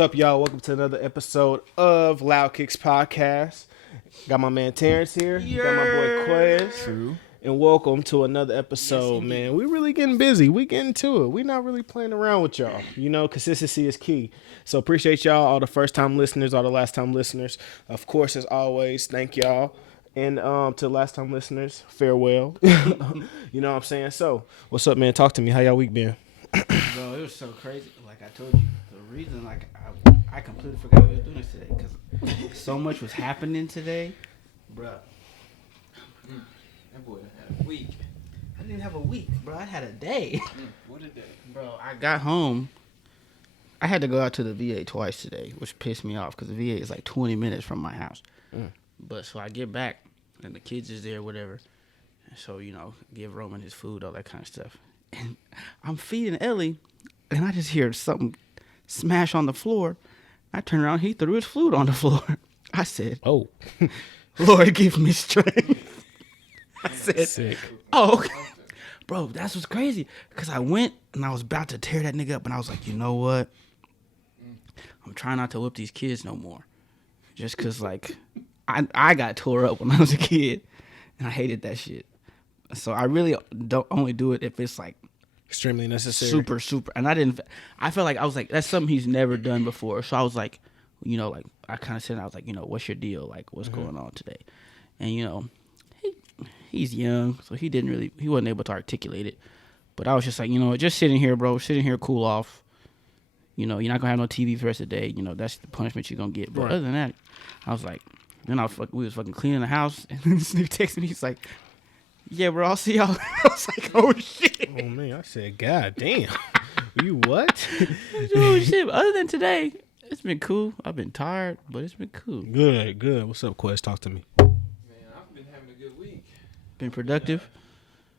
What's up, y'all? Welcome to another episode of Loudkicks Podcast. Got my man Terrence here. Got my boy Quez. True. And welcome to another episode, man. We really getting busy. We getting to it. We not really playing around with y'all. You know, consistency is key. So appreciate y'all, all the first-time listeners, all the last-time listeners. Of course, as always, thank y'all. And to last-time listeners, farewell. You know what I'm saying? So, what's up, man? Talk to me. How y'all week been? Bro, it was so crazy. Like I told you, the reason I completely forgot we were doing this today because so much was happening today, bro. That boy had a week. I didn't have a week, bro. I had a day. What a day, bro. I got home. I had to go out to the VA twice today, which pissed me off because the VA is like 20 minutes from my house. But so I get back and the kids is there, whatever. So give Roman his food, all that kind of stuff. And I'm feeding Ellie, and I just hear something smash on the floor. I turn around, he threw his food on the floor. I said, "Oh, Lord, give me strength." I said, sick. "Oh, okay." Bro, that's what's crazy. Because I went, and I was about to tear that nigga up, and I was like, you know what? I'm trying not to whip these kids no more. Just because, like, I got tore up when I was a kid, and I hated that shit. So I really don't only do it if it's like Extremely necessary. Super. And I felt like I was like, that's something he's never done before. So I was like, I kind of said, I was like, what's your deal? Like, what's going on today? And, he's young, so he wasn't able to articulate it. But I was just like, just sitting here, bro, cool off. You're not going to have no TV for the rest of the day. That's the punishment you're going to get. But other than that, I was like, then we was fucking cleaning the house. And then this nigga texted me, he's like, yeah, bro, I'll see y'all. I was like, oh, shit. Oh, man, I said, God damn. You what? Oh, shit. But other than today, it's been cool. I've been tired, but it's been cool. Good. What's up, Quest? Talk to me. man. I've been having a good week. Been productive?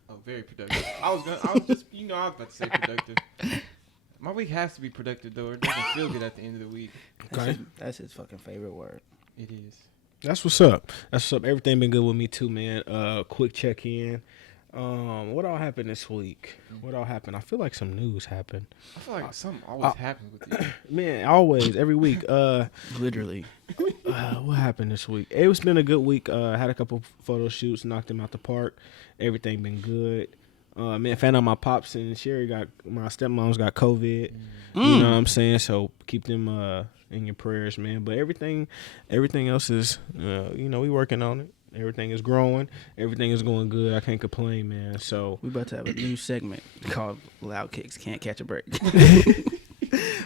Oh, very productive. I was about to say productive. My week has to be productive, though. It doesn't feel good at the end of the week. Okay. That's his fucking favorite word. It is. That's what's up. Everything been good with me, too, man. Quick check-in. What all happened this week? I feel like some news happened. I feel like something always happens with you. Man, always, every week. Literally. What happened this week? It's been a good week. Had a couple photo shoots, knocked them out the park. Everything been good. Man, found out my pops and my stepmoms got COVID. You know what I'm saying? So keep them in your prayers, man. But everything else is, we working on it. Everything is growing. Everything is going good. I can't complain, man. So We about to have a new segment called Loudkicks Can't Catch a Break.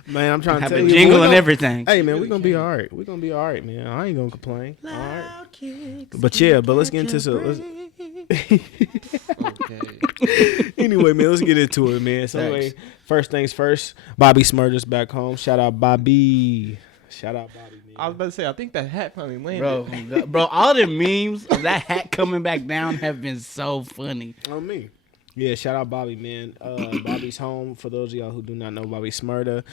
man, I'm trying to have tell a you, jingle and everything. Hey, man, we're gonna be all right. We're gonna be all right, man. I ain't gonna complain. All right. Loudkicks But let's get into some. Okay. Anyway, man, let's get into it, man. So Thanks. anyway, first things first, Bobby Smurda's back home. Shout out Bobby, man. I was about to say, I think that hat finally landed. Bro, all the memes of that hat coming back down have been so funny. On me. Yeah, shout out Bobby, man. Bobby's home. For those of y'all who do not know Bobby Smurda,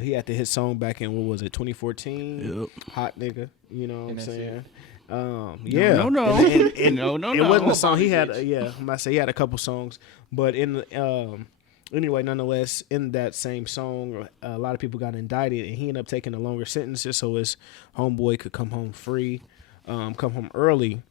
he had the hit song back in, 2014? Yep. Hot nigga, you know what I'm And that's saying? Yeah. No. And No. It wasn't a song. He had, I'm about to say he had a couple songs, but anyway, nonetheless, in that same song, a lot of people got indicted, and he ended up taking a longer sentence just so his homeboy could come home free, come home early.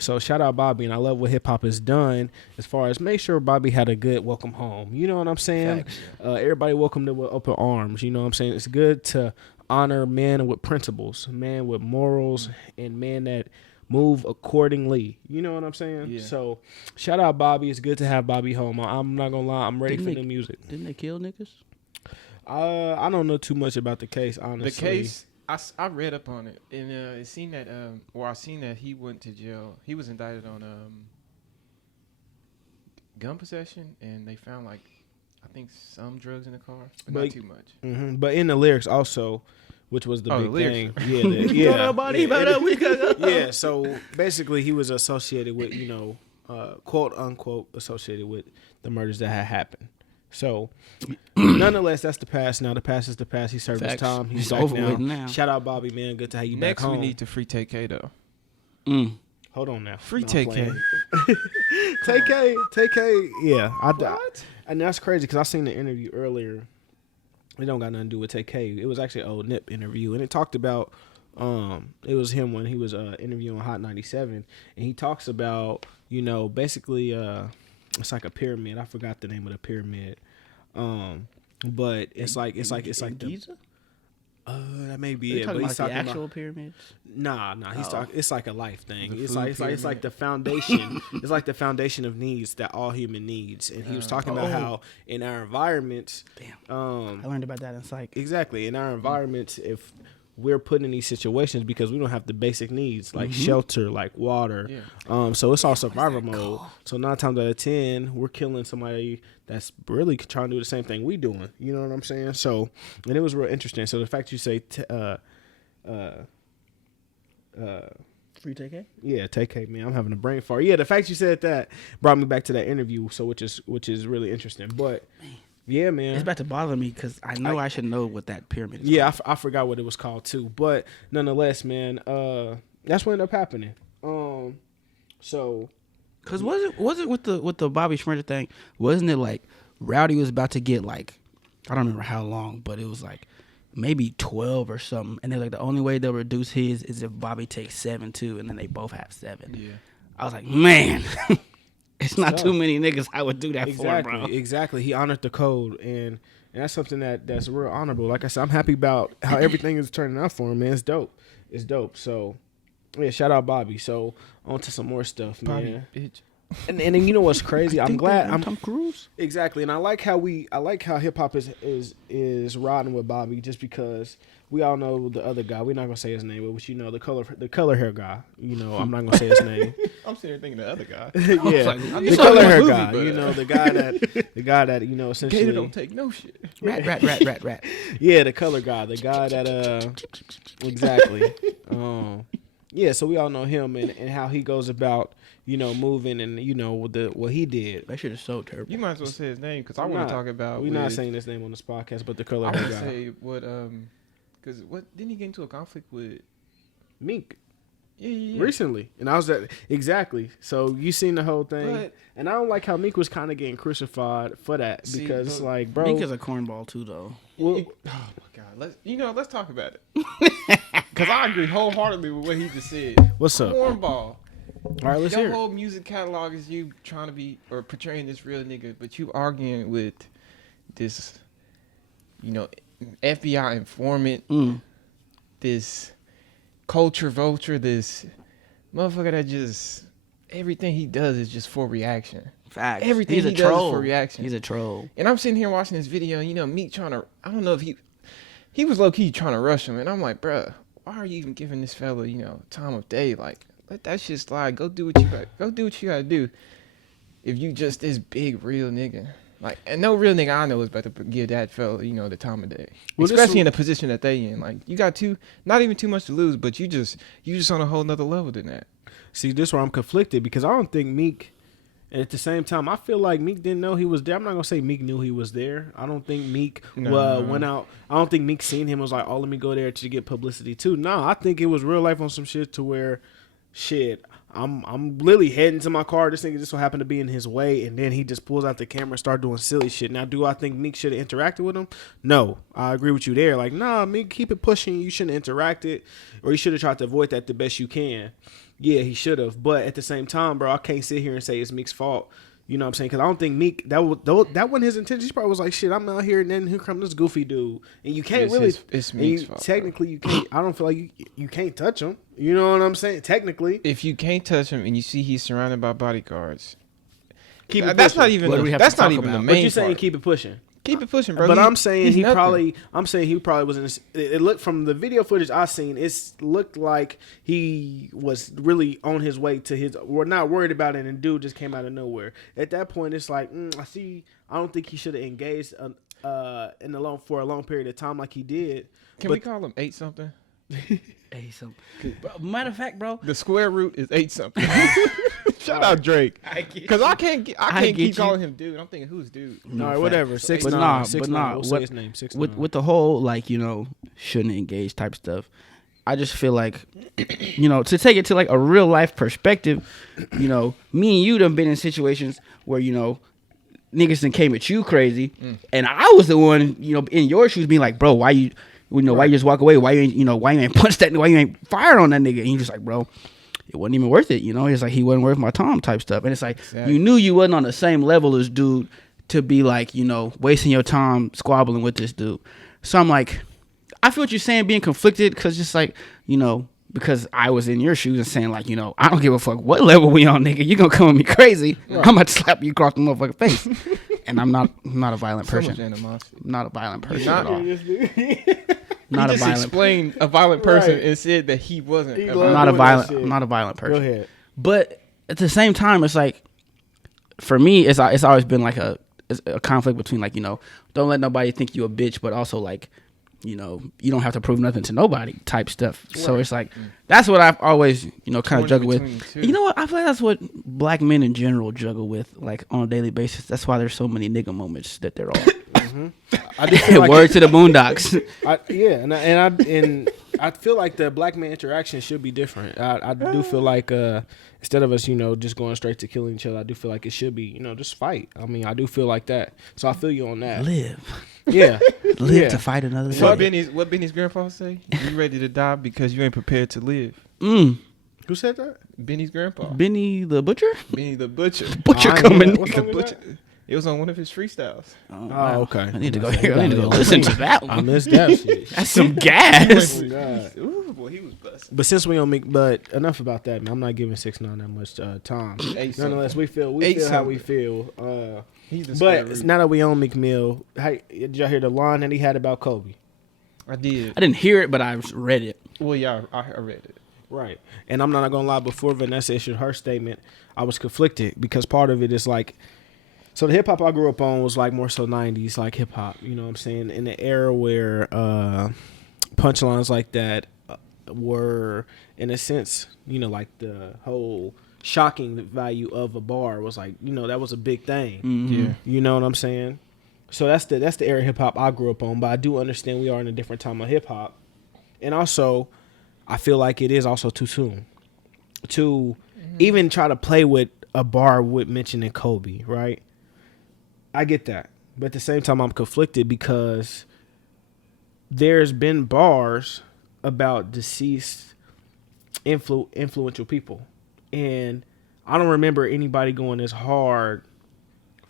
So shout out Bobby, and I love what hip hop has done as far as make sure Bobby had a good welcome home. You know what I'm saying? Everybody welcomed him with open arms. You know what I'm saying? It's good to honor men with principles, men with morals, and men that move accordingly. You know what I'm saying? Yeah. So shout out Bobby. It's good to have Bobby home. I'm not gonna lie. I'm ready for the music. Didn't they kill niggas? I don't know too much about the case, honestly. The case, I read up on it, and it seemed that, I seen that he went to jail. He was indicted on gun possession, and they found I think some drugs in the car, but not too much. Mm-hmm. But in the lyrics also, which was the big lyrics. thing. Yeah. So basically, he was associated with, quote unquote, associated with the murders that had happened. So, nonetheless, that's the past. Now the past is the past. He served his time. He's back over now. with now. Shout out Bobby, man. Good to have you Next, back home. we need to free TK though. Hold on now. Free No, I'm TK. playing. TK. Yeah. What? And that's crazy because I seen the interview earlier It don't got nothing to do with TK. It was actually an old Nip interview, and it talked about it was him when he was interviewing Hot 97, and he talks about, you know, basically it's like a pyramid. I forgot the name of the pyramid, but it's like the Giza? that may be it. Talking But about he's the talking actual about pyramids. nah. He's talking. It's like a life thing. The It's food like the foundation. It's like the foundation of needs that all human needs. And he was talking about how in our environments, I learned about that in psych. exactly in our environments, if we're put in these situations because we don't have the basic needs like shelter, like water. Yeah. So it's all survival mode. So 9 times out of 10, we're killing somebody that's really trying to do the same thing we doing. You know what I'm saying? So, and it was real interesting. So the fact you say, Free TK? yeah, TK, man, I'm having a brain fart. Yeah, the fact you said that brought me back to that interview. So which is really interesting. But yeah, man, It's about to bother me because I know I should know what that pyramid is. yeah, I forgot what it was called too. But nonetheless, man, that's what ended up happening. So Because was it with the Bobby Smurda thing? Wasn't it like Rowdy was about to get like, I don't remember how long, but it was like maybe 12 or something. And they're like, the only way they'll reduce his is if Bobby takes 7 too, and then they both have 7. Yeah. I was like, man, it's not tough. too many niggas I would do that for, bro. Exactly. He honored the code, and that's something that's real honorable. Like I said, I'm happy about how everything is turning out for him, man. It's dope. It's dope. So yeah, shout out Bobby. So on to some more stuff, Bobby, man. bitch. And then you know what's crazy? I'm glad I'm Tom Cruise. exactly, and I like how hip hop is riding with Bobby, just because we all know the other guy. We're not gonna say his name, but you know the color hair guy. You know, I'm not gonna say his name. I'm sitting here thinking the other guy. Yeah, like, the color hair guy. You know, the guy that you know essentially. Gator don't take no shit. Rat. Yeah, the color guy, the guy that exactly. Yeah, so we all know him and how he goes about, you know, moving and you know what he did. That shit is so terrible. You might as well say his name because I want to talk about. We're not saying his name on this podcast, but the color I hair want to guy, say what because what didn't he get into a conflict with Meek. Yeah. Recently, and I was at exactly. So you seen the whole thing, But- and I don't like how Meek was kind of getting crucified for that See, because it's but like, bro, Meek is a cornball too, though. well, Oh my god, let's talk about it because I agree wholeheartedly with what he just said. what's up? Cornball. All right, let's Your hear it. whole music catalog is you trying to be or portraying this real nigga, but you arguing with this, you know, FBI informant, this culture vulture, this motherfucker that just everything he does is just for reaction. Facts. Everything He's he a does troll. is for reaction. He's a troll. And I'm sitting here watching this video, and you know, Meek trying to, I don't know if he was low key trying to rush him, and I'm like, bruh, why are you even giving this fella, you know, time of day? Like, let that shit slide. Go do what you gotta do. If you just this big real nigga, like, and no real nigga I know is about to give that fella, you know, the time of day. Well, especially in the position that they in. Like, you got not even too much to lose, but you just on a whole nother level than that. See, this is where I'm conflicted because I don't think Meek. And at the same time, I feel like Meek didn't know he was there. I'm not gonna say Meek knew he was there. I don't think Meek went out. I don't think Meek seen him and was like, "Oh, let me go there to get publicity too." No, I think it was real life on some shit to where, shit, I'm literally heading to my car. This nigga just so happened to be in his way, and then he just pulls out the camera and start doing silly shit. Now, do I think Meek should have interacted with him? No, I agree with you there. Like, nah, Meek, keep it pushing. You shouldn't have interacted, or you should have tried to avoid that the best you can. Yeah, he should have. But at the same time, bro, I can't sit here and say it's Meek's fault. You know what I'm saying? Because I don't think Meek, that wasn't his intention. He probably was like, shit, I'm out here, and then here comes this goofy dude. And you can't It's Meek's fault. Technically, you can't. I don't feel like you can't touch him. You know what I'm saying? Technically. If you can't touch him and you see he's surrounded by bodyguards, Keep it that's pushing. not even What do we have that's to not talk even the about? main But you're saying part. keep it pushing. Keep it pushing, bro. But He's- I'm saying he's he nothing. probably was in this. It looked from the video footage I seen. It looked like he was really on his way to his. We're not worried about it, and dude just came out of nowhere. At that point, it's like I see. I don't think he should have engaged for a long period of time like he did. Can we call him 8 something? Hey, matter of fact, bro. The square root is 8 something. Shout out Drake. Because I can't get keep you. calling him dude. I'm thinking who's dude. All right, whatever. 6ix9ine. 6ix9ine. We'll say his name. 6ix9ine. With the whole like shouldn't engage type stuff, I just feel like to take it to like a real life perspective, me and you done been in situations where niggas then came at you crazy, and I was the one, in your shoes being like, bro, why you why you just walk away? Why you ain't, why you ain't punch that? Why you ain't fire on that nigga? And you just like, bro, it wasn't even worth it. It's like he wasn't worth my time type stuff. And it's like you knew you wasn't on the same level as dude to be like, wasting your time squabbling with this dude. So I'm like, I feel what you're saying, being conflicted, because just like, because I was in your shoes and saying like, I don't give a fuck what level we on, nigga. You gonna come at me crazy? Right. I'm about to slap you across the motherfucking face. And I'm not a violent person. I'm not a violent person at all. Not he a just violent. Explained a violent person and said that he wasn't. I'm not a violent person. Go ahead. But at the same time, it's like, for me, it's always been like a conflict between like, don't let nobody think you a bitch, but also like, you don't have to prove nothing to nobody type stuff. Right. So it's like, that's what I've always, kind of juggled with. You know what? I feel like that's what black men in general juggle with, like, on a daily basis. That's why there's so many nigga moments that they're on. I did feel like word to the Boondocks. I feel like the black man interaction should be different. I do feel like instead of us, just going straight to killing each other, I do feel like it should be, just fight. I mean, I do feel like that. So I feel you on that. Live. Yeah. Live to fight another day. What Benny's grandpa say? You ready to die because you ain't prepared to live. Who said that? Benny's grandpa. Benny the Butcher? Benny the Butcher. Butcher coming. The Butcher. It was on one of his freestyles. Oh, okay. I need to go here. I need to go listen to that one. I missed that shit. That's some gas. Ooh, boy, he was busting. But since we on Meek, but enough about that, man. I'm not giving 6ix9ine that much time. Nonetheless, we feel how we feel. But now that we on Meek Mill, did y'all hear the line that he had about Kobe? I did. I didn't hear it, but I read it. Well, yeah, I read it. Right. And I'm not gonna lie. Before Vanessa issued her statement, I was conflicted because part of it is like. So the hip hop I grew up on was like more so 90s, like hip hop, you know what I'm saying? In the era where punchlines like that were, in a sense, like the whole shocking value of a bar was like, that was a big thing. Mm-hmm. Yeah. You know what I'm saying? So that's the era of hip hop I grew up on, but I do understand we are in a different time of hip hop. And also, I feel like it is also too soon to even try to play with a bar with mentioning Kobe, right? I get that. But at the same time, I'm conflicted because there's been bars about deceased influential people. And I don't remember anybody going as hard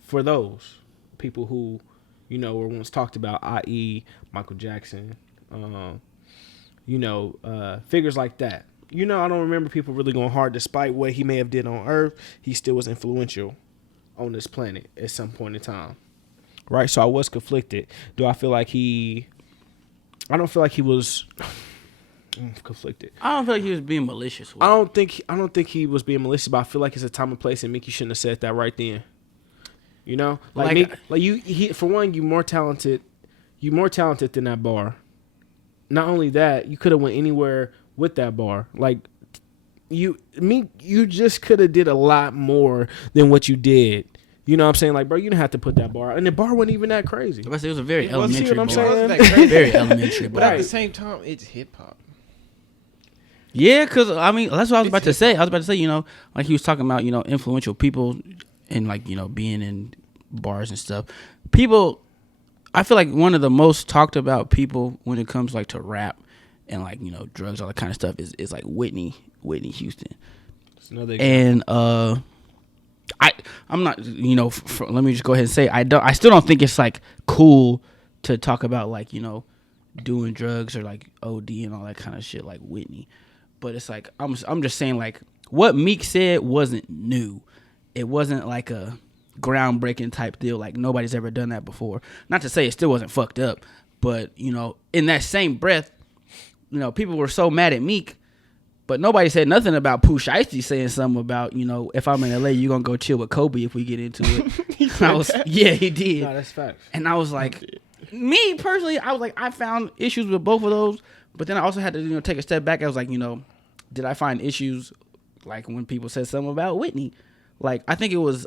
for those people who, were once talked about, i.e. Michael Jackson, figures like that. I don't remember people really going hard despite what he may have did on Earth. He still was influential on this planet at some point in time, right? So I was conflicted. Do I feel like I don't feel like he was conflicted. I don't feel like he was being malicious. I don't think he was being malicious, but I feel like it's a time and place, and Meek, you shouldn't have said that right then. For one, you more talented than that bar. Not only that, you could have went anywhere with that bar. Like. You just could have did a lot more than what you did. You know what I'm saying? Like, bro, you didn't have to put that bar. And the bar wasn't even that crazy. It was a very elementary bar. It was very elementary bar. But at the same time, it's hip-hop. Yeah, because, I mean, that's what I was about to say. Like he was talking about, influential people and, like, being in bars and stuff. People, I feel like one of the most talked about people when it comes, like, to rap and, like, drugs, all that kind of stuff is like Whitney Houston. And I'm not, let me just go ahead and say I still don't think it's like cool to talk about like, doing drugs or like OD and all that kind of shit like Whitney. But it's like I'm just saying like what Meek said wasn't new. It wasn't like a groundbreaking type deal, like nobody's ever done that before. Not to say it still wasn't fucked up, but in that same breath, people were so mad at Meek, but nobody said nothing about Pooh Shiesty saying something about, if I'm in LA, you're going to go chill with Kobe if we get into it. Yeah, he did. No, that's facts. And I was like, me personally, I was like, I found issues with both of those, but then I also had to, take a step back. I was like, did I find issues like when people said something about Whitney? Like, I think it was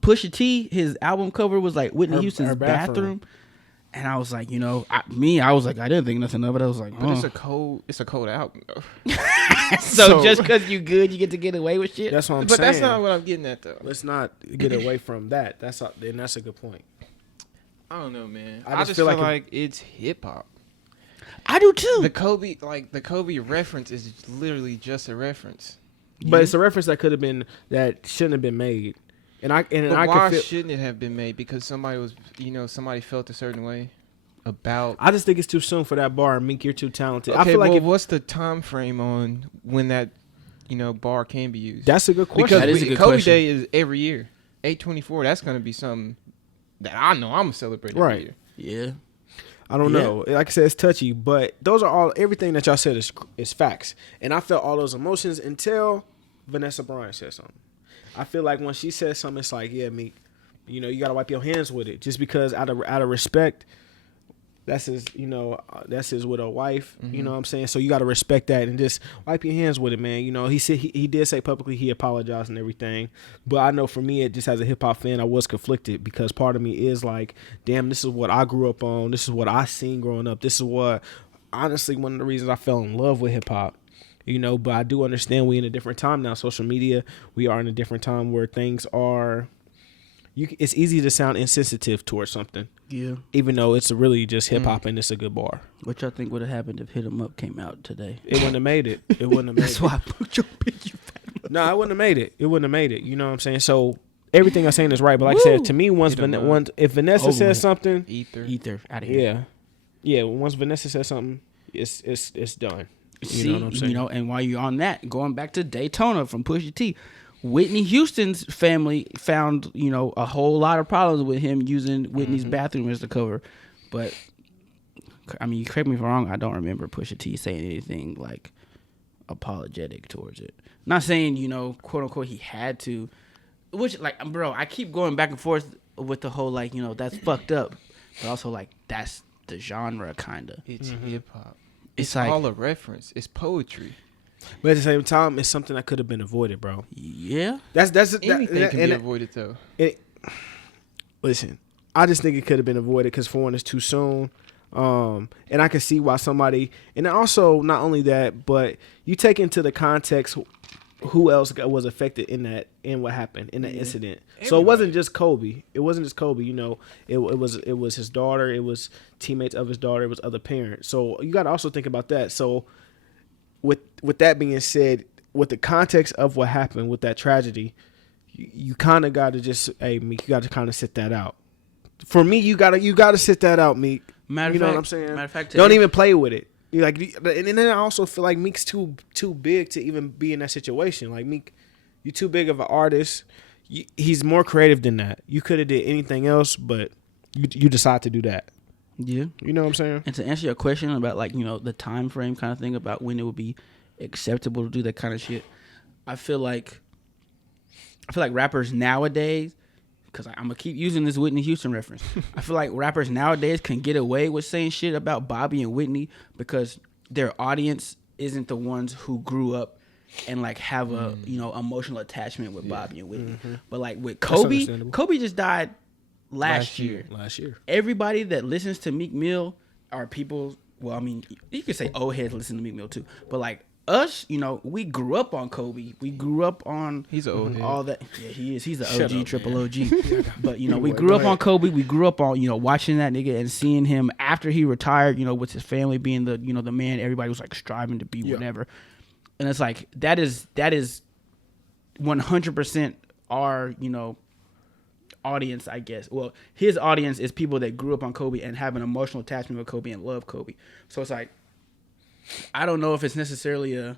Pusha T, his album cover was like Whitney Houston's bathroom. And I was like, I was like, I didn't think nothing of it. I was like, But it's a cold album though. so just because you good, you get away with shit. That's what I'm But saying. that's not what I'm getting at though. Let's not get away from that. That's a good point. I don't know, man. I I just just feel feel like like it's hip hop. I do too. The Kobe reference is literally just a reference. But it's a reference that could have been that shouldn't have been made. And I why could feel, shouldn't it have been made? Because somebody felt a certain way about. I just think it's too soon for that bar. Meek, you're too talented. Okay, I feel like what's the time frame on when that bar can be used? that's a good question. Because That is a good Kobe question. Day is every year. 8/24. That's gonna be something that I know I'm gonna celebrate every Right. year. Yeah. I don't know. Like I said, it's touchy, but those are everything that y'all said is facts. And I felt all those emotions until Vanessa Bryant said something. I feel like when she said something, it's like, yeah, Meek, you gotta wipe your hands with it, just because out of respect. That's his with a wife. Mm-hmm. You know what I'm saying? So you gotta respect that and just wipe your hands with it, man. He said he did say publicly he apologized and everything. But I know for me, it just as a hip hop fan, I was conflicted because part of me is like, damn, this is what I grew up on. This is what I seen growing up. This is what, honestly, one of the reasons I fell in love with hip hop. But I do understand we in a different time now. Social media, we are in a different time where things are. It's easy to sound insensitive towards something. Yeah. Even though it's really just hip hop and it's a good bar. Which I think would have happened if Hit 'Em Up came out today. It wouldn't have made it. It wouldn't have made That's it. why I put your picture. No, I wouldn't have made it. It wouldn't have made it. You know what I'm saying? So everything I'm saying is right. But like I said, to me, if Vanessa Over says with. something, Ether out of here. yeah. Once Vanessa says something, it's done. See, You know what I'm saying? and while you're on that, going back to Daytona from Pusha T, Whitney Houston's family found, a whole lot of problems with him using Whitney's bathroom as the cover. But, I mean, correct me if I'm wrong, I don't remember Pusha T saying anything, like, apologetic towards it. Not saying, quote unquote, he had to. Which, like, bro, I keep going back and forth with the whole, like, that's fucked up. But also, like, that's the genre, kind of. It's hip hop. It's It's like, all a reference. It's poetry. But at the same time, it's something that could have been avoided, bro. yeah. Anything can be avoided, though. Listen, I just think it could have been avoided because for one, it's too soon. And I can see why somebody, and also not only that, but you take into the context who else was affected in what happened in that incident. So it wasn't just Kobe. It wasn't just Kobe. It was his daughter. It was teammates of his daughter. It was other parents. So you got to also think about that. So with that being said, with the context of what happened with that tragedy, you kind of got to just, hey, Meek, you got to kind of sit that out. For me, you got to sit that out, Meek. Matter You know of what I'm fact, saying? matter of fact, Don't even play with it. And then I also feel like Meek's too big to even be in that situation. Like, Meek, you're too big of an artist. He's more creative than that. You could have did anything else, but you decide to do that. Yeah. You know what I'm saying? And to answer your question about, like, the time frame kind of thing about when it would be acceptable to do that kind of shit, I feel like rappers nowadays, because I'm gonna keep using this Whitney Houston reference, I feel like rappers nowadays can get away with saying shit about Bobby and Whitney because their audience isn't the ones who grew up and, like, have a emotional attachment with Bobby and Whitney. But, like, with Kobe just died last year. Everybody that listens to Meek Mill are people. Well, I mean, you could say old heads listen to Meek Mill too, but, like, us, we grew up on Kobe. We grew up on He's an old head. all that. Yeah, he is. He's the Shut OG, up, triple man. OG. But we grew up on Kobe. We grew up on watching that nigga and seeing him after he retired. With his family being the the man everybody was, like, striving to be, whatever. And it's like that is 100% our audience, I guess. Well, his audience is people that grew up on Kobe and have an emotional attachment with Kobe and love Kobe. So it's like, I don't know if it's necessarily a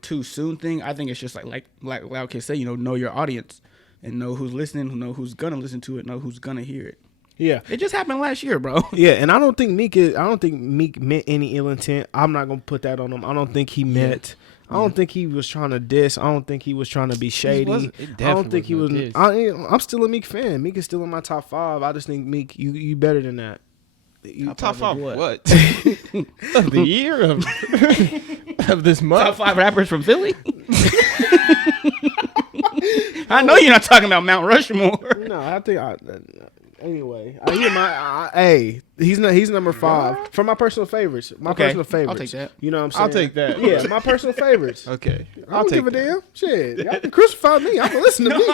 too soon thing. I think it's just like Loudkicks say, know your audience and know who's listening, know who's gonna listen to it, know who's gonna hear it. Yeah, it just happened last year, bro. Yeah, and I don't think Meek meant any ill intent. I'm not gonna put that on him. I don't think he meant. I don't think he was trying to diss. I don't think he was trying to be shady. I don't think he was. I'm still a Meek fan. Meek is still in my top 5. I just think Meek, you better than that. Top 5 what? Of the year of this month. Top 5 rappers from Philly. I know you're not talking about Mount Rushmore. No, I think Anyway, he's number 5 for my personal favorites. My personal favorites. I'll take that. You know what I'm saying? I'll take that. Yeah, my personal favorites. Okay. I don't give a damn. Shit, y'all can crucify me. I'm gonna listen to me.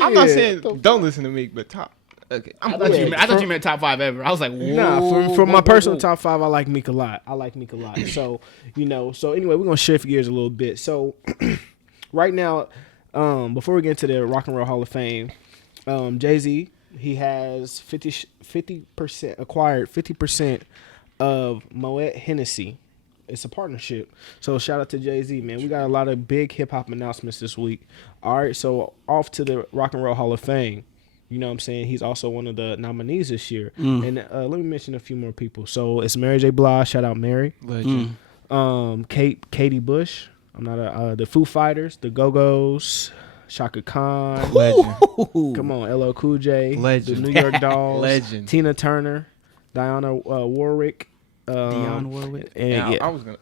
I'm not saying don't listen to Meek, but top. Okay. I thought you meant top 5 ever. I was like, whoa. Nah, for my personal top 5, I like Meek a lot. So, anyway, we're gonna shift gears a little bit. So, right now, before we get into the Rock and Roll Hall of Fame, Jay-Z, he has 50% acquired 50% of Moet Hennessy. It's a partnership. So shout out to Jay-Z, man. We got a lot of big hip hop announcements this week. All right, so off to the Rock and Roll Hall of Fame. You know what I'm saying? He's also one of the nominees this year. And let me mention a few more people. So it's Mary J. Blige. Shout out Mary. Legend. Katie Bush. The Foo Fighters, the Go-Go's, Shaka Khan. Legend. Come on, LL Cool J. Legend. The New York Dolls. Legend. Tina Turner. Diana Warwick. Dionne Warwick. And I was gonna.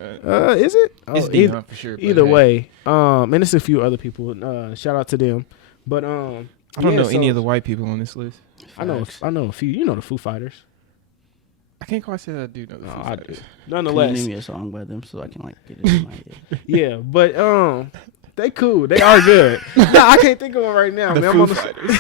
Is it? It's Dionne for sure. Either way. And it's a few other people. Shout out to them. But I don't know any of the white people on this list. I know a few. You know the Foo Fighters. I can't quite say that I do know the Foo Fighters. Nonetheless, name me a song by them so I can get it in my head. Yeah, but they cool. They are good. No, I can't think of them right now. The Foo Fighters.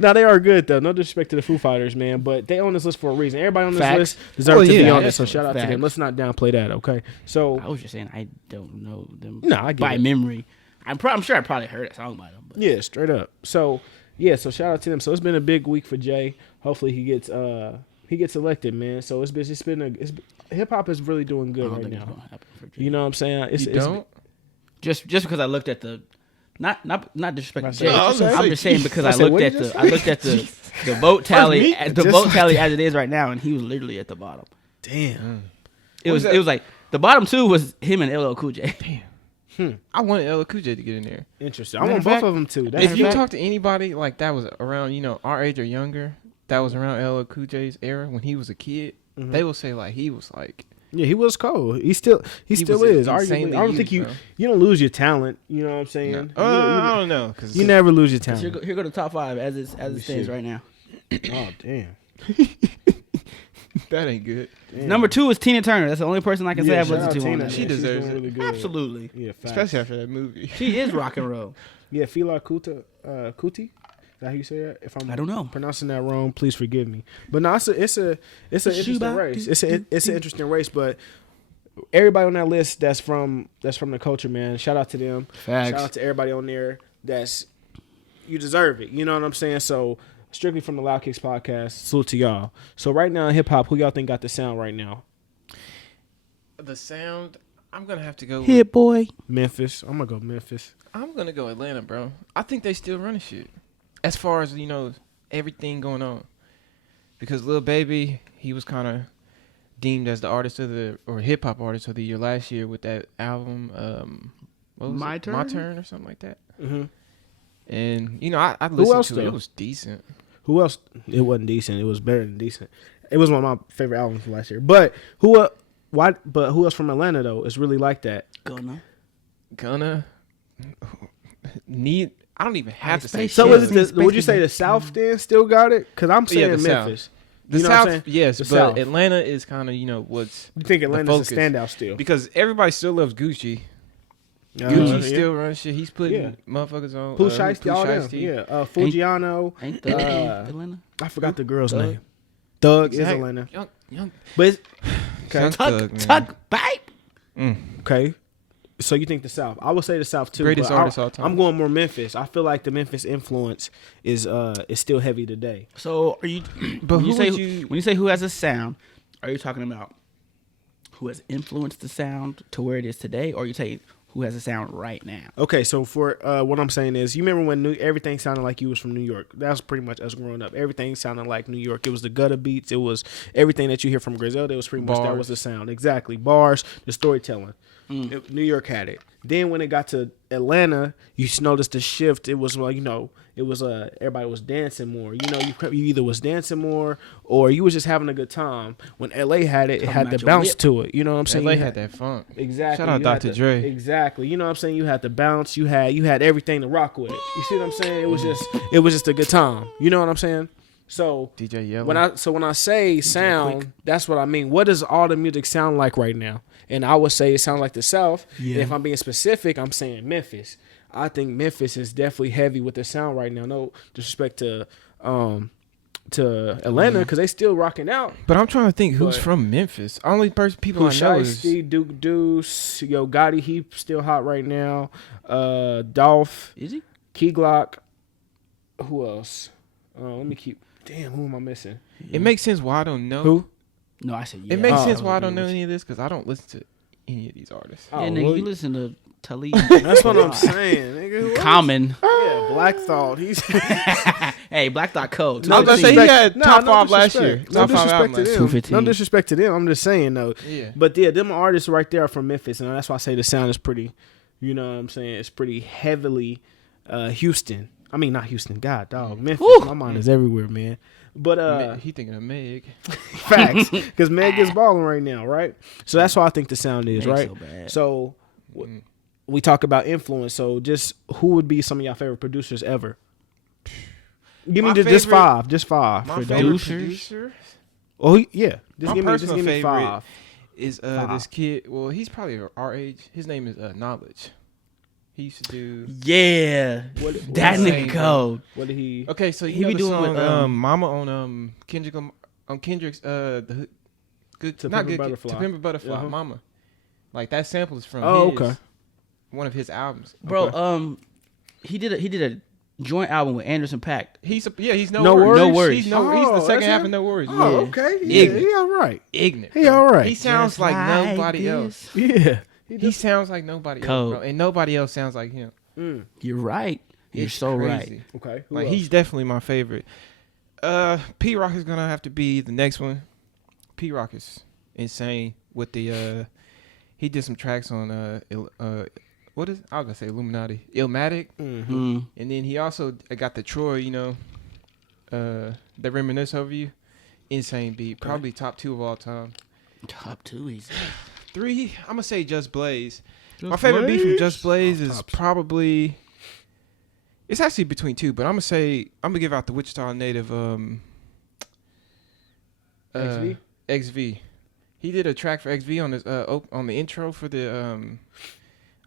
No, they are good though. No disrespect to the Foo Fighters, man, but they on this list for a reason. Everybody on this Facts. list deserves to be on yeah. this. So shout out to them. Let's not downplay that, okay? So I was just saying I don't know them I get by it. memory. I'm sure I probably heard a song by them. But. Yeah, straight up. So shout out to them. So it's been a big week for Jay. Hopefully he gets elected, man. So it's been hip hop is really doing good right now. You know what I'm saying? Just because I looked at the not disrespecting Jay. No, I'm just saying because I looked at the vote tally as it is right now, and he was literally at the bottom. Damn. It was like the bottom 2 was him and LL Cool J. Damn. I wanted LL Cool J to get in there. Interesting. I want both of them too. If you talk to anybody like that was around, our age or younger, that was around LL Cool J's era when he was a kid, they will say like he was like. Yeah, he was cold. He still is. Arguably, I don't think you don't lose your talent. You know what I'm saying? No. I don't know because you never lose your talent. Here go the top 5 as it stands right now. Oh damn. That ain't good. Damn. Number 2 is Tina Turner. That's the only person I can say I've listened to on Tina. that. She deserves it. Really good. Absolutely. Yeah, facts. Especially after that movie. She is rock and roll. Yeah, Fela Kuti. Is that how you say that? If I don't know. Pronouncing that wrong, please forgive me. But no, it's an interesting race. It's an interesting race. But everybody on that list that's from the culture, man. Shout out to them. Facts. Shout out to everybody on there. You deserve it. You know what I'm saying? So strictly from the Loudkicks podcast, salute to y'all. So right now in hip hop, who y'all think got the sound right now? The sound, I'm gonna have to go. Hit boy. Memphis. I'm gonna go Memphis. I'm gonna go Atlanta, bro. I think they still running shit. As far as everything going on, because Lil Baby, he was kind of deemed as the artist or hip hop artist of the year last year with that album. What was My it? Turn? My Turn or something like that. Mm-hmm. And I listened to it. Though? It was decent. Who else? It wasn't decent. It was better than decent. It was one of my favorite albums from last year. But who else from Atlanta though is really like that? Gunna. I don't even have to say. So would you say the South then still got it? Because I'm saying Memphis. The you know South, yes, the but South. Atlanta is kind of what's. You think Atlanta's a standout still? Because everybody still loves Gucci. Gucci still runs shit. He's putting motherfuckers on. Pooh Shiesty, all them. Yeah, Fujiano. Ain't Atlanta? I forgot the girl's name. Thug is Atlanta. Young. But it's, okay. Tuck, babe. Okay. So you think the South? I would say the South too. Greatest artist all time. I'm going more Memphis. I feel like the Memphis influence is still heavy today. So are you? But when you say who has a sound, are you talking about who has influenced the sound to where it is today, or you say who has a sound right now? Okay, so for what I'm saying is, you remember when everything sounded like you was from New York? That was pretty much us growing up. Everything sounded like New York. It was the gutter beats. It was everything that you hear from Griselda. It was pretty much that was the sound. Exactly. Bars, the storytelling. New York had it. Then when it got to Atlanta, you noticed the shift. It was like, it was everybody was dancing more. You either was dancing more or you was just having a good time. When LA had it, it had the bounce to it. You know what I'm saying? LA had that funk. Exactly. Shout out Dr. Dre. Exactly. You know what I'm saying? You had the bounce. You had everything to rock with it. You see what I'm saying? It was just a good time. You know what I'm saying? So DJ Yellow. when I say sound, Quick. that's what I mean. What does all the music sound like right now? And I would say it sounds like the South. Yeah. And if I'm being specific, I'm saying Memphis. I think Memphis is definitely heavy with the sound right now. No disrespect to Atlanta because they still rocking out. But I'm trying to think who's But- from Memphis. Only people I know is Shiesty, Duke Deuce, Yo Gotti, he still hot right now. Dolph, Is he? Key Glock. Who else? Let me keep. Damn, who am I missing? It makes sense why I don't know. Who? No, I said yeah. It makes Oh, sense why I okay, don't know which- any of this because I don't listen to any of these artists. Yeah, Oh, nigga, well, you listen to Talib. That's what I'm saying, nigga. Who else? Common. Yeah, Black Thought. He's Hey, Black Thought Code. I was gonna say he disrespect. had top no 5 last disrespect. year. No Top 5 disrespect album to last them. 215. No disrespect to them. I'm just saying though. year. Yeah. But yeah, them artists right there are from Memphis, and that's why I say the sound is pretty. You know what I'm saying? It's pretty heavily Houston. I mean, not Houston. God, dog. Memphis. Woo. My mind is everywhere, man. But He thinking of Meg. facts, because Meg is balling right now, right? So that's what I think the sound is, Meg's right? so bad. So we talk about influence. So just who would be some of your favorite producers ever? Give me My just favorite- five. Just five. My for favorite those. producer Oh yeah. Just My give personal me favorite- five. is this kid. Well, he's probably our age. His name is Knowledge. He used to do. Yeah. What, That what- nigga cold. What did he? Okay, so you He know be the doing song with, Mama on Kendrick's To good Pimp not a good Butterfly. To Pimp a Butterfly Uh-huh. Mama. Like that sample is from Oh, his, okay. one of his albums. Bro, Okay. he did a joint album with Anderson .Paak. He's no, No worries. Worries? No Worries. He's no. Oh, he's the that's second half him? of No Worries. Oh, Yeah. okay. Yeah, Ignorant. he all right. Ignorant. He bro. all right. He sounds Just like like nobody this. else. Yeah. He sounds like nobody Cold. else, bro. And nobody else sounds like him. You're right. You're It's so right. crazy. Okay. Who Like else? he's definitely my favorite. P Rock is gonna have to be the next one. P Rock is insane with the he did some tracks on what is I was gonna say Illuminati, Illmatic, Mm. and then he also got the Troy, that Reminisce Over You, insane beat, probably top 2 of all time. Top 2, he's 3, I'm gonna say Just Blaze. My favorite beat from Just Blaze is tops. probably. It's actually between 2, but I'm gonna give out the Wichita native XV? XV. He did a track for XV on his on the intro for the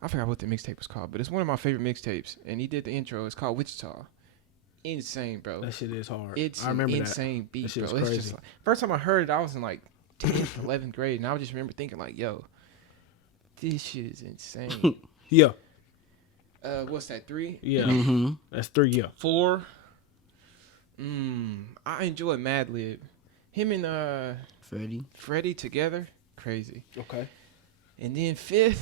I forgot what the mixtape was called, but it's one of my favorite mixtapes, and he did the intro. It's called Wichita. Insane, bro. That shit is hard. It's I remember an insane beat, That shit bro. is It's crazy. just like, first time I heard it, I was in like 10th, 11th grade, and I just remember thinking like, yo, this shit is insane. Yeah. What's that? 3? Yeah. Mm-hmm. That's 3. Yeah. 4. I enjoy Madlib. Him and Freddie together, crazy. Okay. And then 5th,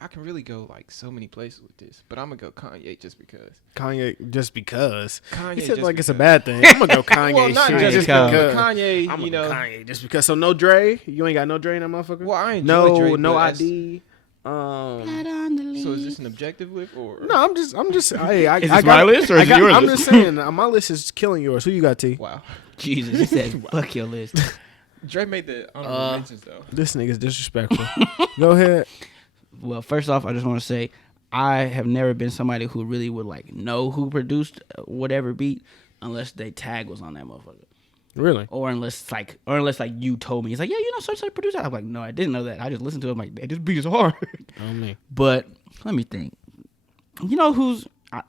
I can really go like so many places with this, but I'm gonna go Kanye just because. Kanye just because. Kanye He said just like it's a because. bad thing. I'm gonna go Kanye. Well, not shit, just because. because. Kanye, I'm you gonna know. go Kanye just because. So no Dre. You ain't got no Dre in that motherfucker. Well, I enjoy no, Drake, no but that's- ID. So is this an objective list or? No, I'm just. Hey, I Is I this got, my list or is it your I'm list? just saying. My list is killing yours. Who you got, T? Wow. Jesus, he said, fuck your list. Dre made the honorable mentions though. This nigga's disrespectful. Go ahead. Well, first off, I just want to say I have never been somebody who really would like know who produced whatever beat unless they tag was on that motherfucker. Really? Or unless like you told me. It's like, yeah, you know such producer. I'm like, no, I didn't know that. I just listened to it. I'm like, hey, this beat is hard. Oh me. But let me think. You know who's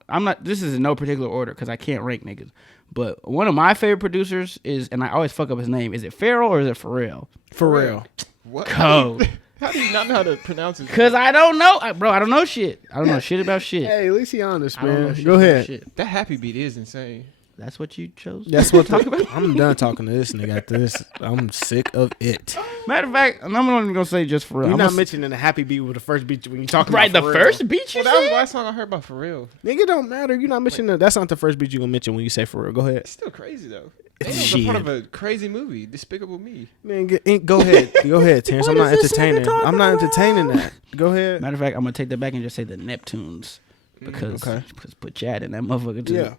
I'm not. This is in no particular order because I can't rank niggas. But one of my favorite producers is, and I always fuck up his name. Is it Pharrell or is it Pharrell? For real. What? Code. How do you not know how to pronounce it? Cause I don't know, bro. I don't know shit. I don't know shit about shit. Hey, at least he honest, I don't know man. shit Go about ahead. shit. That happy beat is insane. That's what you chose. That's what talk about. I'm done talking to this nigga after this. I'm sick of it. Matter of fact, I'm not even gonna say just Pharrell. You're I'm not gonna mentioning the happy beat with the first beat when you talking right the about Pharrell. first beat you Well, that was the said. last song I heard about Pharrell. Nigga, don't matter. You're not mentioning that's not the first beat you gonna mention when you say for real. Go ahead, It's still crazy though. It was a Shit. part of a crazy movie, Despicable Me. man. Go ahead, go ahead, Terrence. I'm What not is this nigga entertaining. talking I'm not about? entertaining that. Go ahead. Matter of fact, I'm gonna take that back and just say the Neptunes because Okay. put Chad in that motherfucker too. Yeah.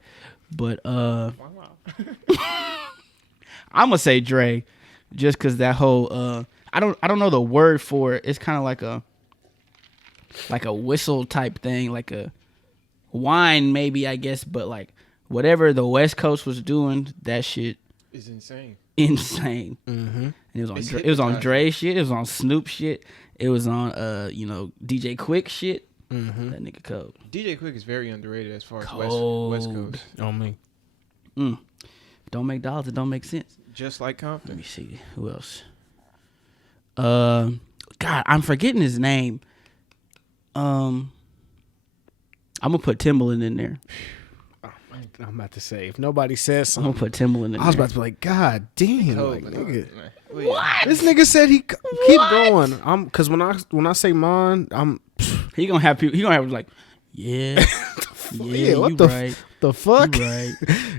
But Wow. I'm gonna say Dre, just cause that whole I don't know the word for it. It's kind of like a whistle type thing, like a whine maybe I guess, but like whatever the West Coast was doing, that shit It's insane. And it was on Dre shit. It was on Snoop shit. It was on DJ Quick shit. That nigga cold. DJ Quick is very underrated as far as West Coast. On me. Don't make dollars. It don't make sense. Just like Compton. Let me see who else. God, I'm forgetting his name. I'm gonna put Timbaland in there. I'm about to say, if nobody says something, I'm gonna put Timbaland in there. I was about to be like, God damn, Cold, like, but nigga. What? This nigga said he keep going. Cause when I say mine, He gonna have people. He gonna have like, yeah, yeah. What you the right. the fuck? You right.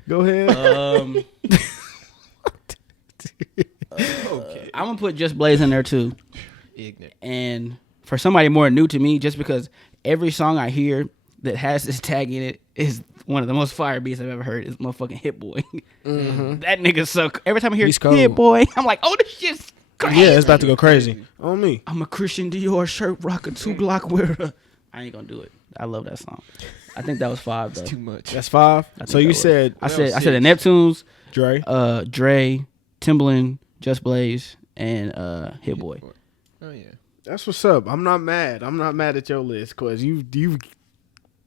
Go ahead. Okay. I'm gonna put Just Blaze in there too. Ignorant. And for somebody more new to me, just because every song I hear that has this tag in it is one of the most fire beats I've ever heard. Is motherfucking Hit Boy. That nigga so. Every time I hear Hit Boy, I'm like, oh, this shit's crazy. Yeah, it's about to go crazy on me. I'm a Christian Dior shirt rocker, 2 Glock wearer. I ain't gonna do it. I love that song. I think that was 5 though. It's too much. That's 5. So you that was- said I said the Neptunes, Dre. Dre, Timbaland, Just Blaze, and Hit Boy. Oh yeah. That's what's up. I'm not mad. I'm not mad at your list because you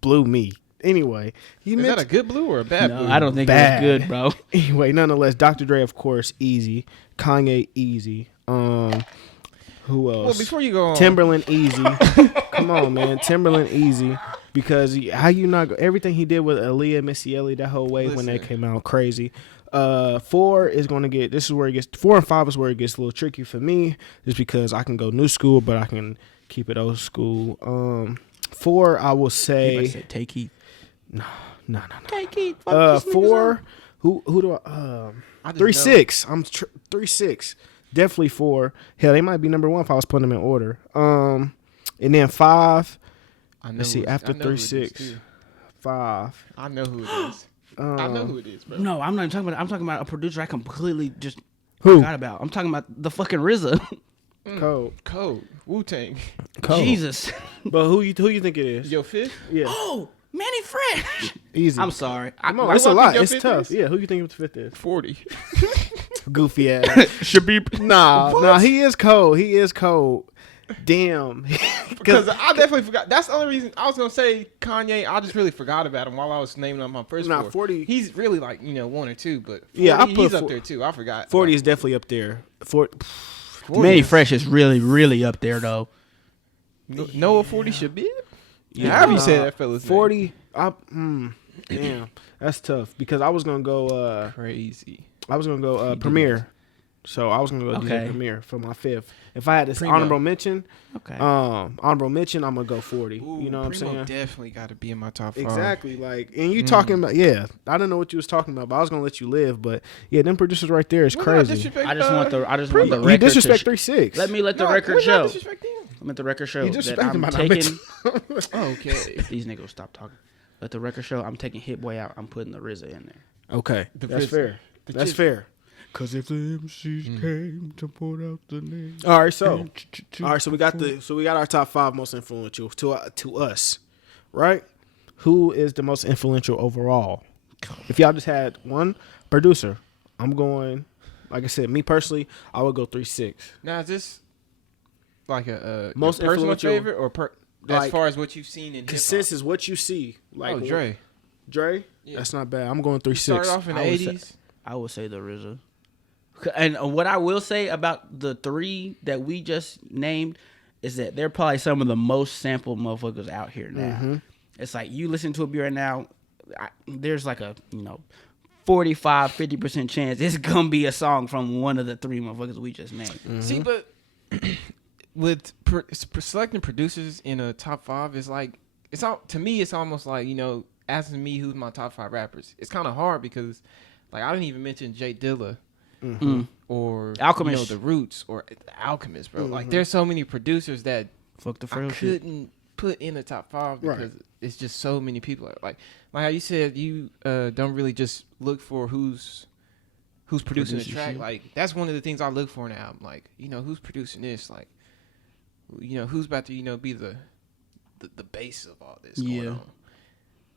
blew me. Anyway, Is that a good blue or a bad blue? I don't think Bad. it was good, bro. Anyway, nonetheless, Dr. Dre, of course, easy. Kanye, easy. Who else? Well, before you go on, Timberland, easy. Come on, man. Timberland, easy. Because how you not everything he did with Aaliyah, Missy Elliott, that whole wave when they came out, crazy. 4 is going to get. This is where it gets. 4 and 5 is where it gets a little tricky for me, just because I can go new school, but I can keep it old school. 4, I will say. Take Heat. No. Take Heat. 4. Who do I? 3-6. I'm 3-6. Definitely 4. Hell, they might be number 1 if I was putting them in order. And then 5. Let's see. After 3-6, 5. I know who it is. I know who it is, bro. No, I'm not even talking about. I'm talking about a producer I completely just Who? forgot about. I'm talking about the fucking RZA. Code. Wu-Tang. Jesus. But who you think it is? Your fifth? Yeah. Oh, Manny Fresh. Easy. I'm sorry. Come on, it's a lot. your It's fifth tough. is? Yeah. Who you think the 5th is? 40. Goofy ass. Shabib. Nah. He is cold. Damn. Because I definitely forgot. That's the only reason I was going to say Kanye. I just really forgot about him while I was naming up my first 4. 40. He's really like, 1 or 2, but 40, Yeah, I put he's up there too. I forgot. 40 is definitely up there. 40. Manny Fresh is really, really up there though. Noah 40 Shabib? Yeah. However you say that fella's 40. Damn. That's tough because I was gonna go. name. Crazy. I was gonna go Premiere. So I was gonna go Okay. Premiere for my 5th. If I had this Primo. honorable mention, Okay. I'm gonna go 40. Ooh, you know what I'm Primo saying? definitely got to be in my top 5. Exactly. Like, and you talking about, I don't know what you was talking about, but I was gonna let you live. But yeah, them producers right there is crazy. I just want the You record. disrespect to 3-6. Let me let the record show. Let the record show You that disrespect I'm him by not taking. Okay. These niggas stop talking. Let the record show. I'm taking Hit Boy out. I'm putting the RZA in there. Okay, that's RZA. fair. The That's Jizz. fair. Cause if the MCs came to put out the name. All right, so we got our top 5 most influential to us, right? Who is the most influential overall? If y'all just had one producer, I'm going. Like I said, me personally, I would go 3-6. Now, is this like a Most your personal influential, favorite or as like, far as what you've seen in hip hop? Consensus, what you see, like Dre. Dre. Yeah. That's not bad. I'm going He 3-6. started off in the I would say- 80s. I would say the RZA. And what I will say about the 3 that we just named is that they're probably some of the most sampled motherfuckers out here now. It's like you listen to a beat right now, there's like a 45-50% chance it's gonna be a song from one of the 3 motherfuckers we just named. See, but with selecting producers in a top 5 is like to me it's almost like asking me who's my top 5 rappers. It's kind of hard because like I didn't even mention Jay Dilla or Alchemist. the Roots or Alchemist, bro. Like there's so many producers that Fuck the I frail shit. couldn't put in the top 5 because Right. it's just so many people. Like how you said you don't really just look for who's producing the Producing track. shit. Like that's one of the things I look for in an album. Like who's producing this. Like who's about to be the base of all this going on.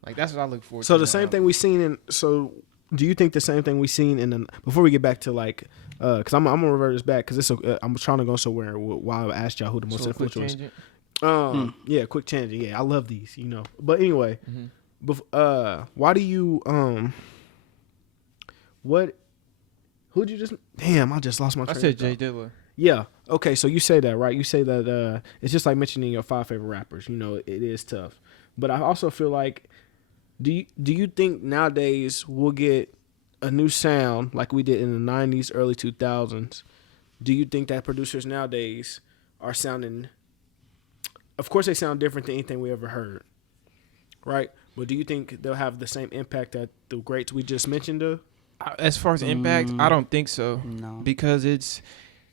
Like that's what I look for. So the same thing we seen in. So do you think the same thing we seen in the before we get back to like because I'm gonna revert this back because I'm trying to go somewhere while I asked y'all who the most influential was. Yeah, quick tangent. Yeah, I love these. But anyway, why do you what? Who'd you just? Damn, I just lost my train. I said Jay Dilla. Yeah. Okay, so you say that, right? You say that it's just like mentioning your 5 favorite rappers. It is tough. But I also feel like, do you think nowadays we'll get a new sound like we did in the 90s, early 2000s? Do you think that producers nowadays are sounding, of course they sound different than anything we ever heard, right? But do you think they'll have the same impact that the greats we just mentioned do? As far as impact, I don't think so. No. Because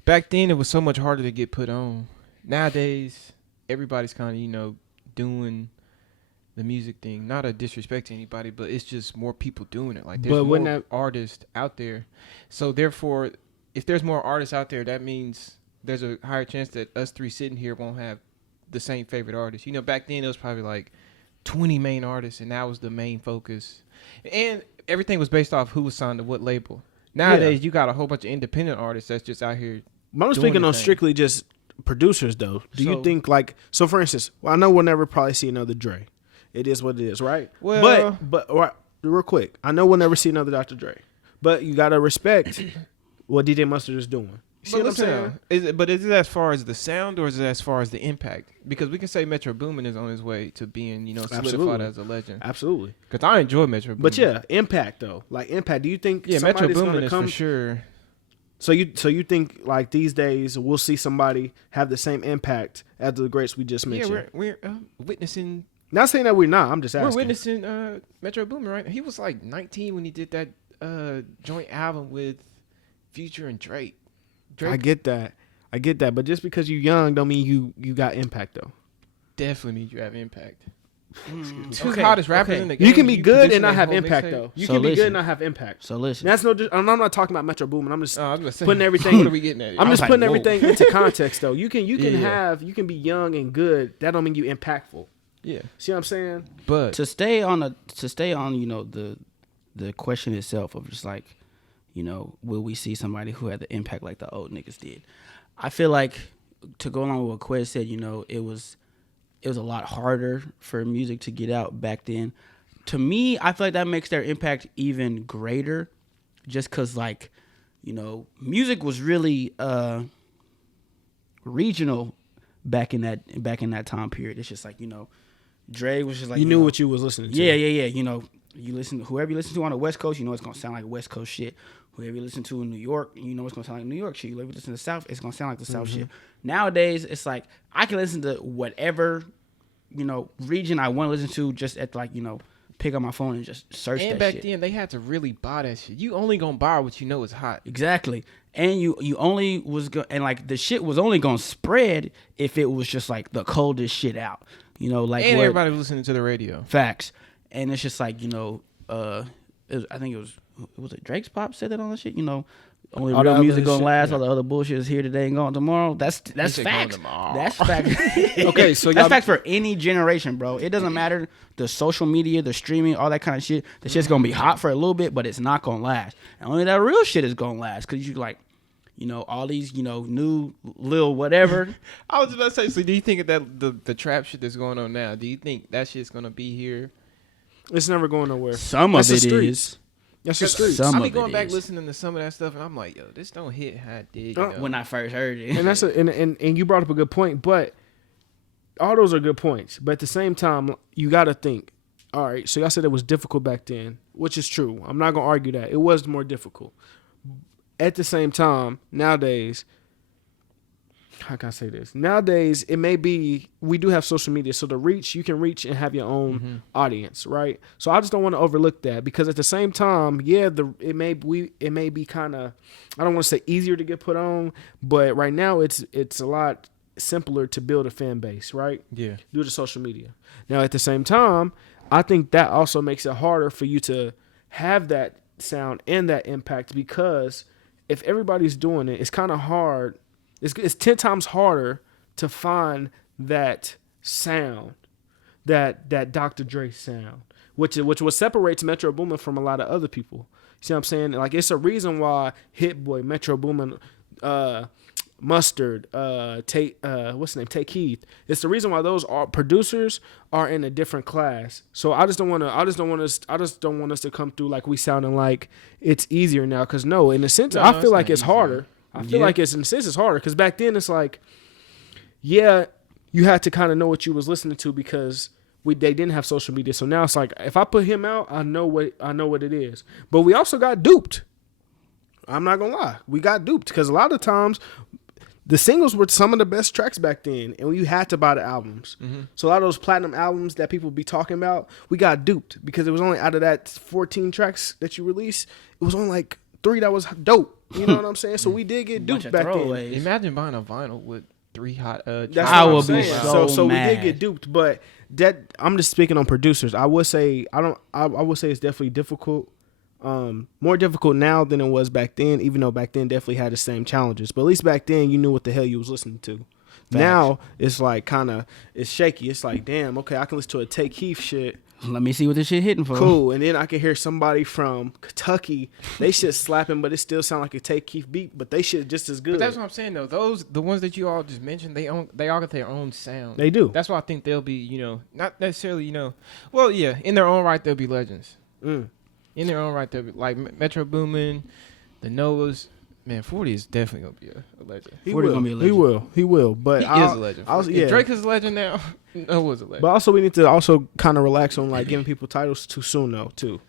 back then it was so much harder to get put on. Nowadays, everybody's kind of, doing the music thing. Not a disrespect to anybody, but it's just more people doing it. Like there's more artists out there. So therefore, if there's more artists out there, that means there's a higher chance that us three sitting here won't have the same favorite artist. Back then it was probably like 20 main artists, and that was the main focus. And everything was based off who was signed to what label. Nowadays, you got a whole bunch of independent artists that's just out here. I'm speaking on strictly just producers, though. Do you think, like, so for instance, I know we'll never probably see another Dre. It is what it is, right? Well, but right, real quick, I know we'll never see another Dr. Dre, but you gotta respect what DJ Mustard is doing. See what I'm saying? Is it as far as the sound, or is it as far as the impact? Because we can say Metro Boomin is on his way to being, solidified as a legend. Absolutely. Because I enjoy Metro Boomin. But yeah, impact though, like impact. Do you think Metro Boomin is for sure? So you think like these days we'll see somebody have the same impact as the greats we just mentioned? Yeah, we're witnessing. Not saying that we're not. I'm just asking. We're witnessing Metro Boomin, right? He was like 19 when he did that joint album with Future and Drake. I get that. But just because you're young don't mean you got impact though. Definitely means you have impact. Two hottest rappers in the game. You can be good and not have impact though. You can be good and not have impact. So listen. That's I'm not talking about Metro Boomin. I'm just putting everything. What are we getting at? I'm just putting everything into context though. You can be young and good. That don't mean you impactful. Yeah. See what I'm saying? But to stay on the question itself of just like, will we see somebody who had the impact like the old niggas did? I feel like, to go along with what Quez said, it was a lot harder for music to get out back then. To me, I feel like that makes their impact even greater, just because music was really regional back in that time period. It's just like, Dre was just like, you knew what you was listening to. Yeah. Whoever you listen to on the West Coast, it's gonna sound like West Coast shit. Whoever you listen to in New York, it's gonna sound like New York shit. Whoever you listen to the South, it's gonna sound like the South shit. Nowadays, it's like I can listen to whatever, region I want to listen to, just at pick up my phone and just search that shit. And back then, they had to really buy that shit. You only gonna buy what you know is hot. Exactly. And you only was the shit was only gonna spread if it was just like the coldest shit out. And everybody was listening to the radio. Facts. And it's just like, I think it was it Drake's Pop said that on the shit, only real music gonna last, all the other bullshit is here today and gone tomorrow. That's facts. That's fact. Okay, so that's fact for any generation, bro. It doesn't matter the social media, the streaming, all that kind of shit. The shit's gonna be hot for a little bit, but it's not gonna last. And only that real shit is gonna last, because you like, all these, new little whatever. I was about to say, so do you think that the trap shit that's going on now, do you think that shit's gonna be here? It's never going nowhere. Some of it is. That's the streets. I be going back listening to some of that stuff, and I'm like, yo, this don't hit how it did. When I first heard it. And that's and you brought up a good point, but all those are good points. But at the same time, you got to think, all right, so y'all said it was difficult back then, which is true. I'm not going to argue that. It was more difficult. At the same time, nowadays, how can I say this? Nowadays, it may be, we do have social media, so you can reach and have your own audience, right? So I just don't want to overlook that, because at the same time, it may be kind of, I don't want to say easier to get put on, but right now it's a lot simpler to build a fan base, right? Yeah. Due to social media. Now, at the same time, I think that also makes it harder for you to have that sound and that impact, because if everybody's doing it, it's kind of hard. It's 10 times harder to find that sound, that Dr. Dre sound, which what separates Metro Boomin from a lot of other people. You see what I'm saying? Like, it's a reason why Hit Boy, Metro Boomin, Mustard, what's the name? Take Heath. It's the reason why those producers are in a different class. So I just don't want us to come through like we sounding like it's easier now. Cause no, in a sense, I feel like it's harder. I feel like it's in a sense it's harder. Cause back then it's like, yeah, you had to kind of know what you was listening to because they didn't have social media. So now it's like, if I put him out, I know what it is. But we also got duped. I'm not gonna lie, we got duped because a lot of times the singles were some of the best tracks back then, and you had to buy the albums. Mm-hmm. So a lot of those platinum albums that people be talking about, we got duped because it was only out of that 14 tracks that you released, it was only like 3 that was dope. You know what I'm saying? So we did get duped back then. Imagine buying a vinyl with 3 hot tracks. I would be so mad. We did get duped, but that I'm just speaking on producers. I would say it's definitely difficult. More difficult now than it was back then, even though back then definitely had the same challenges. But at least back then you knew what the hell you was listening to. Facts. Now it's like it's shaky. It's like, damn, okay, I can listen to a Take Heath shit. Let me see what this shit hitting for. Cool. And then I can hear somebody from Kentucky. They shit slapping, but it still sound like a Take Heath beat, but they shit just as good. But that's what I'm saying though. The ones that you all just mentioned, they all got their own sound. They do. That's why I think they'll be, not necessarily, well, yeah, in their own right they'll be legends. In their own right, they'll be like Metro Boomin, the Noahs. Man, 40 is definitely gonna be a legend. 40 gonna be a legend. He will. But he is a legend. If Drake is a legend now, Noah's a legend. But also we need to also kind of relax on like giving people titles too soon though too.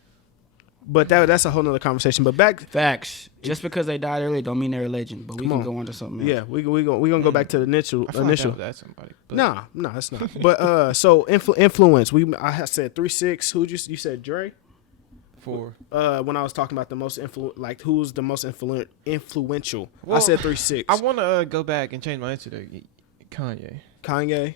But that's a whole nother conversation. But facts. Just because they died early don't mean they're a legend. But we can go on to something else. Yeah, we gonna go back to the initial. Like that's somebody. But. Nah, that's not. But so influence. I said 3-6. Who you said Dre? 4. When I was talking about the most who's the most influential, well, I said 3-6. I want to go back and change my answer to Kanye. Kanye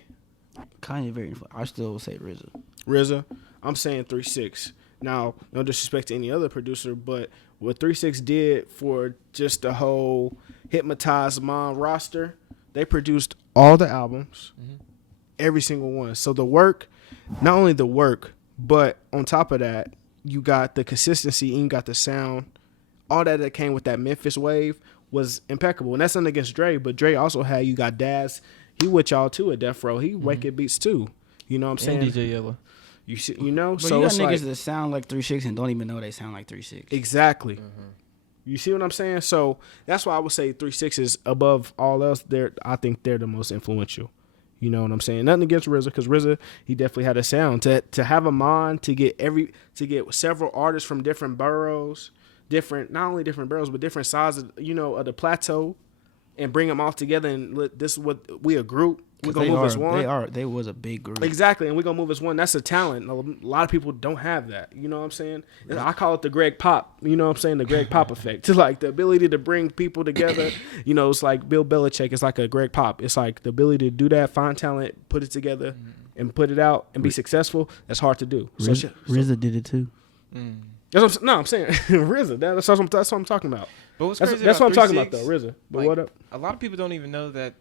very influential. I still would say RZA. RZA. I'm saying 3-6. Now, no disrespect to any other producer, but what 3-6 did for just the whole Hypnotized Mom roster, they produced all the albums, every single one. So the work, not only the work, but on top of that, you got the consistency and you got the sound. All that came with that Memphis wave was impeccable. And that's nothing against Dre, but Dre also you got Daz. He with y'all too at Death Row. He wicked beats too. You know what I'm saying? And DJ Yella. But so you got niggas that sound like 3-6 and don't even know they sound like 3-6. Exactly. Mm-hmm. You see what I'm saying? So that's why I would say 3-6 is above all else. I think they're the most influential. You know what I'm saying? Nothing against RZA, because RZA, he definitely had a sound. To have a mind to get several artists from different boroughs, not only different boroughs, but different sizes, of the plateau, and bring them all together and this is what we a group. We're gonna move as one. They was a big group. Exactly, and we're gonna move as one. That's a talent. A lot of people don't have that. You know what I'm saying? And I call it the Greg Pop. You know what I'm saying? The Greg Pop effect. It's like the ability to bring people together. It's like Bill Belichick. It's like a Greg Pop. It's like the ability to do that, find talent, put it together, and put it out and be successful. That's hard to do. RZA did it too. I'm saying RZA. That's what I'm talking about. But what's crazy that's what I'm talking 3-6, about though, RZA. But like, what up? A lot of people don't even know that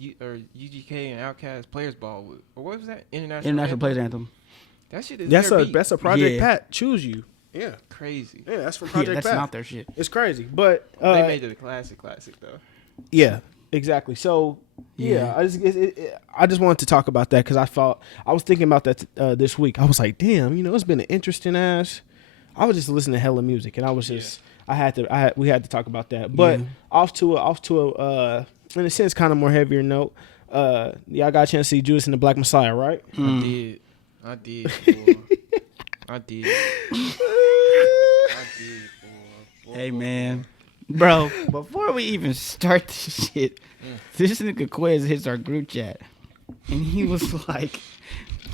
UGK and Outkast Players Ball, or what was that? International Players Anthem. That shit is that's a Project Pat. Choose You. Yeah. Crazy. Yeah, that's from Project Pat. That's not their shit. It's crazy, but they made it a classic though. Yeah, exactly. So I just wanted to talk about that because I was thinking about that this week. I was like, damn, it's been an interesting ass. I was just listening to hella music, and I was just we had to talk about that. But off to a in a sense kind of more heavier note. Y'all got a chance to see Judas and the Black Messiah, right? I did. Boy. I did. Boy. Hey man, bro. Before we even start this shit, this nigga Quez hits our group chat, and he was like.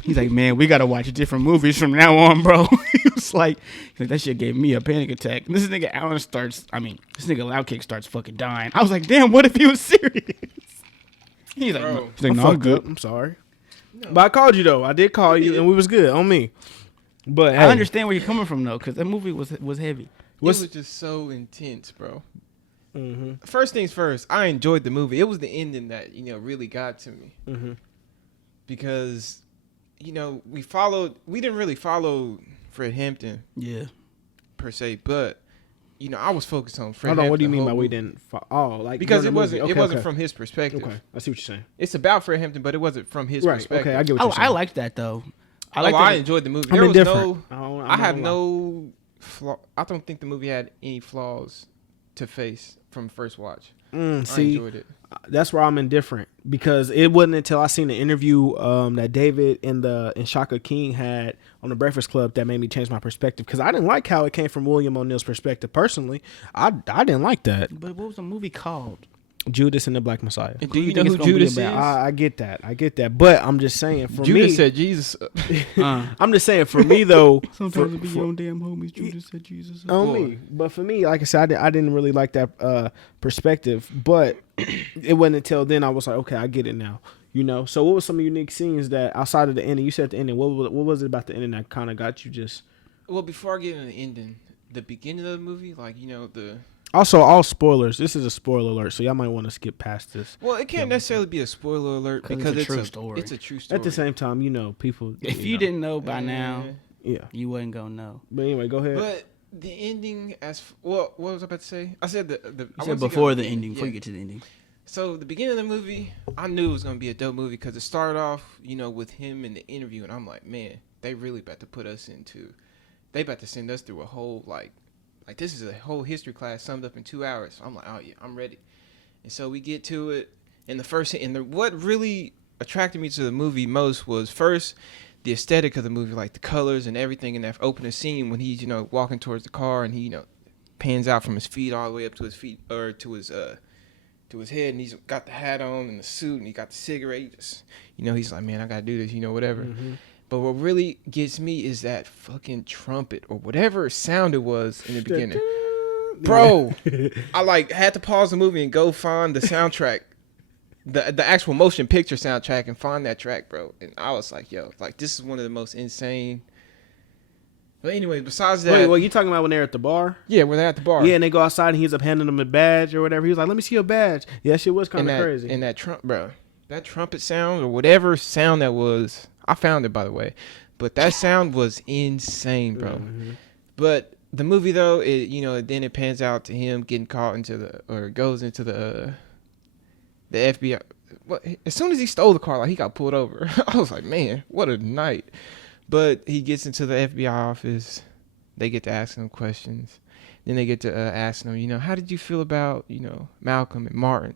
He's like, man, we gotta watch different movies from now on, bro. He was like, that shit gave me a panic attack. And this nigga Loudkicks starts fucking dying. I was like, damn, what if he was serious? He's like, no, I'm good. I'm sorry. No. But I called you though. I did call you, and we was good on me. But I understand where you're coming from though, because that movie was heavy. It was just so intense, bro. Mm-hmm. First things first, I enjoyed the movie. It was the ending that really got to me, because we didn't really follow Fred Hampton Yeah. per se, but I was focused on Fred Hold on, Hampton. what do you mean by we movie. didn't? Like Because during it the wasn't movie. it wasn't from his perspective. Okay, I see what you're saying. It's about Fred Hampton, but it wasn't from his Right. perspective. Okay, I get what you're saying. I liked that though. I enjoyed the movie. I'm There was indifferent. I have no flaw. I don't think the movie had any flaws to face from first watch. I enjoyed it. That's where I'm indifferent because it wasn't until I seen the interview that David and Shaka King had on the Breakfast Club that made me change my perspective because I didn't like how it came from William O'Neill's perspective personally. I didn't like that. But what was the movie called? Judas and the Black Messiah. And do you think know it's who gonna be Judas is? about? I get that, but I'm just saying for Judas me, said Jesus. I'm just saying for me though. Sometimes it be your own damn homies. Judas said Jesus. On me, but for me, like I said, I didn't really like that perspective. But it wasn't until then I was like, okay, I get it now. So what was some unique scenes that outside of the ending? You said the ending. What was it about the ending that kind of got you just? Well, before I get into the ending, the beginning of the movie, the. Also, all spoilers. This is a spoiler alert, so y'all might want to skip past this. Well, it can't necessarily be a spoiler alert because it's a true story. It's a true story. At the same time, people. If you didn't know by now, yeah, you wasn't gonna know. But anyway, go ahead. But the ending, what was I about to say? I said You said before the ending, before you get to the ending. So the beginning of the movie, I knew it was gonna be a dope movie because it started off, with him in the interview, and I'm like, man, they really about to put us they about to send us through a whole like this is a whole history class summed up in 2 hours. So I'm like, oh yeah, I'm ready. And so we get to it, and what really attracted me to the movie most was first the aesthetic of the movie, like the colors and everything in that opening scene when he's walking towards the car and he pans out from his feet all the way up to his feet or to his head, and he's got the hat on and the suit and he got the cigarette. He just, he's like, man, I gotta do this, whatever. Mm-hmm. But what really gets me is that fucking trumpet or whatever sound it was in the beginning. Bro, I had to pause the movie and go find the soundtrack, the actual motion picture soundtrack, and find that track, bro. And I was like, yo, this is one of the most insane. But anyway, besides that, wait, what you talking about when they're at the bar? Yeah, when they're at the bar. Yeah, and they go outside and he ends up handing them a badge or whatever. He was like, "Let me see your badge." Yeah, that shit was kind of crazy. And that that trumpet sound or whatever sound that was, I found it by the way, but that sound was insane, bro. Mm-hmm. But the movie though, then it pans out to him getting caught goes into the FBI. Well, as soon as he stole the car, he got pulled over. I was like, man, what a night. But he gets into the FBI office. They get to ask him questions. Then they get to ask him, how did you feel about, Malcolm and Martin?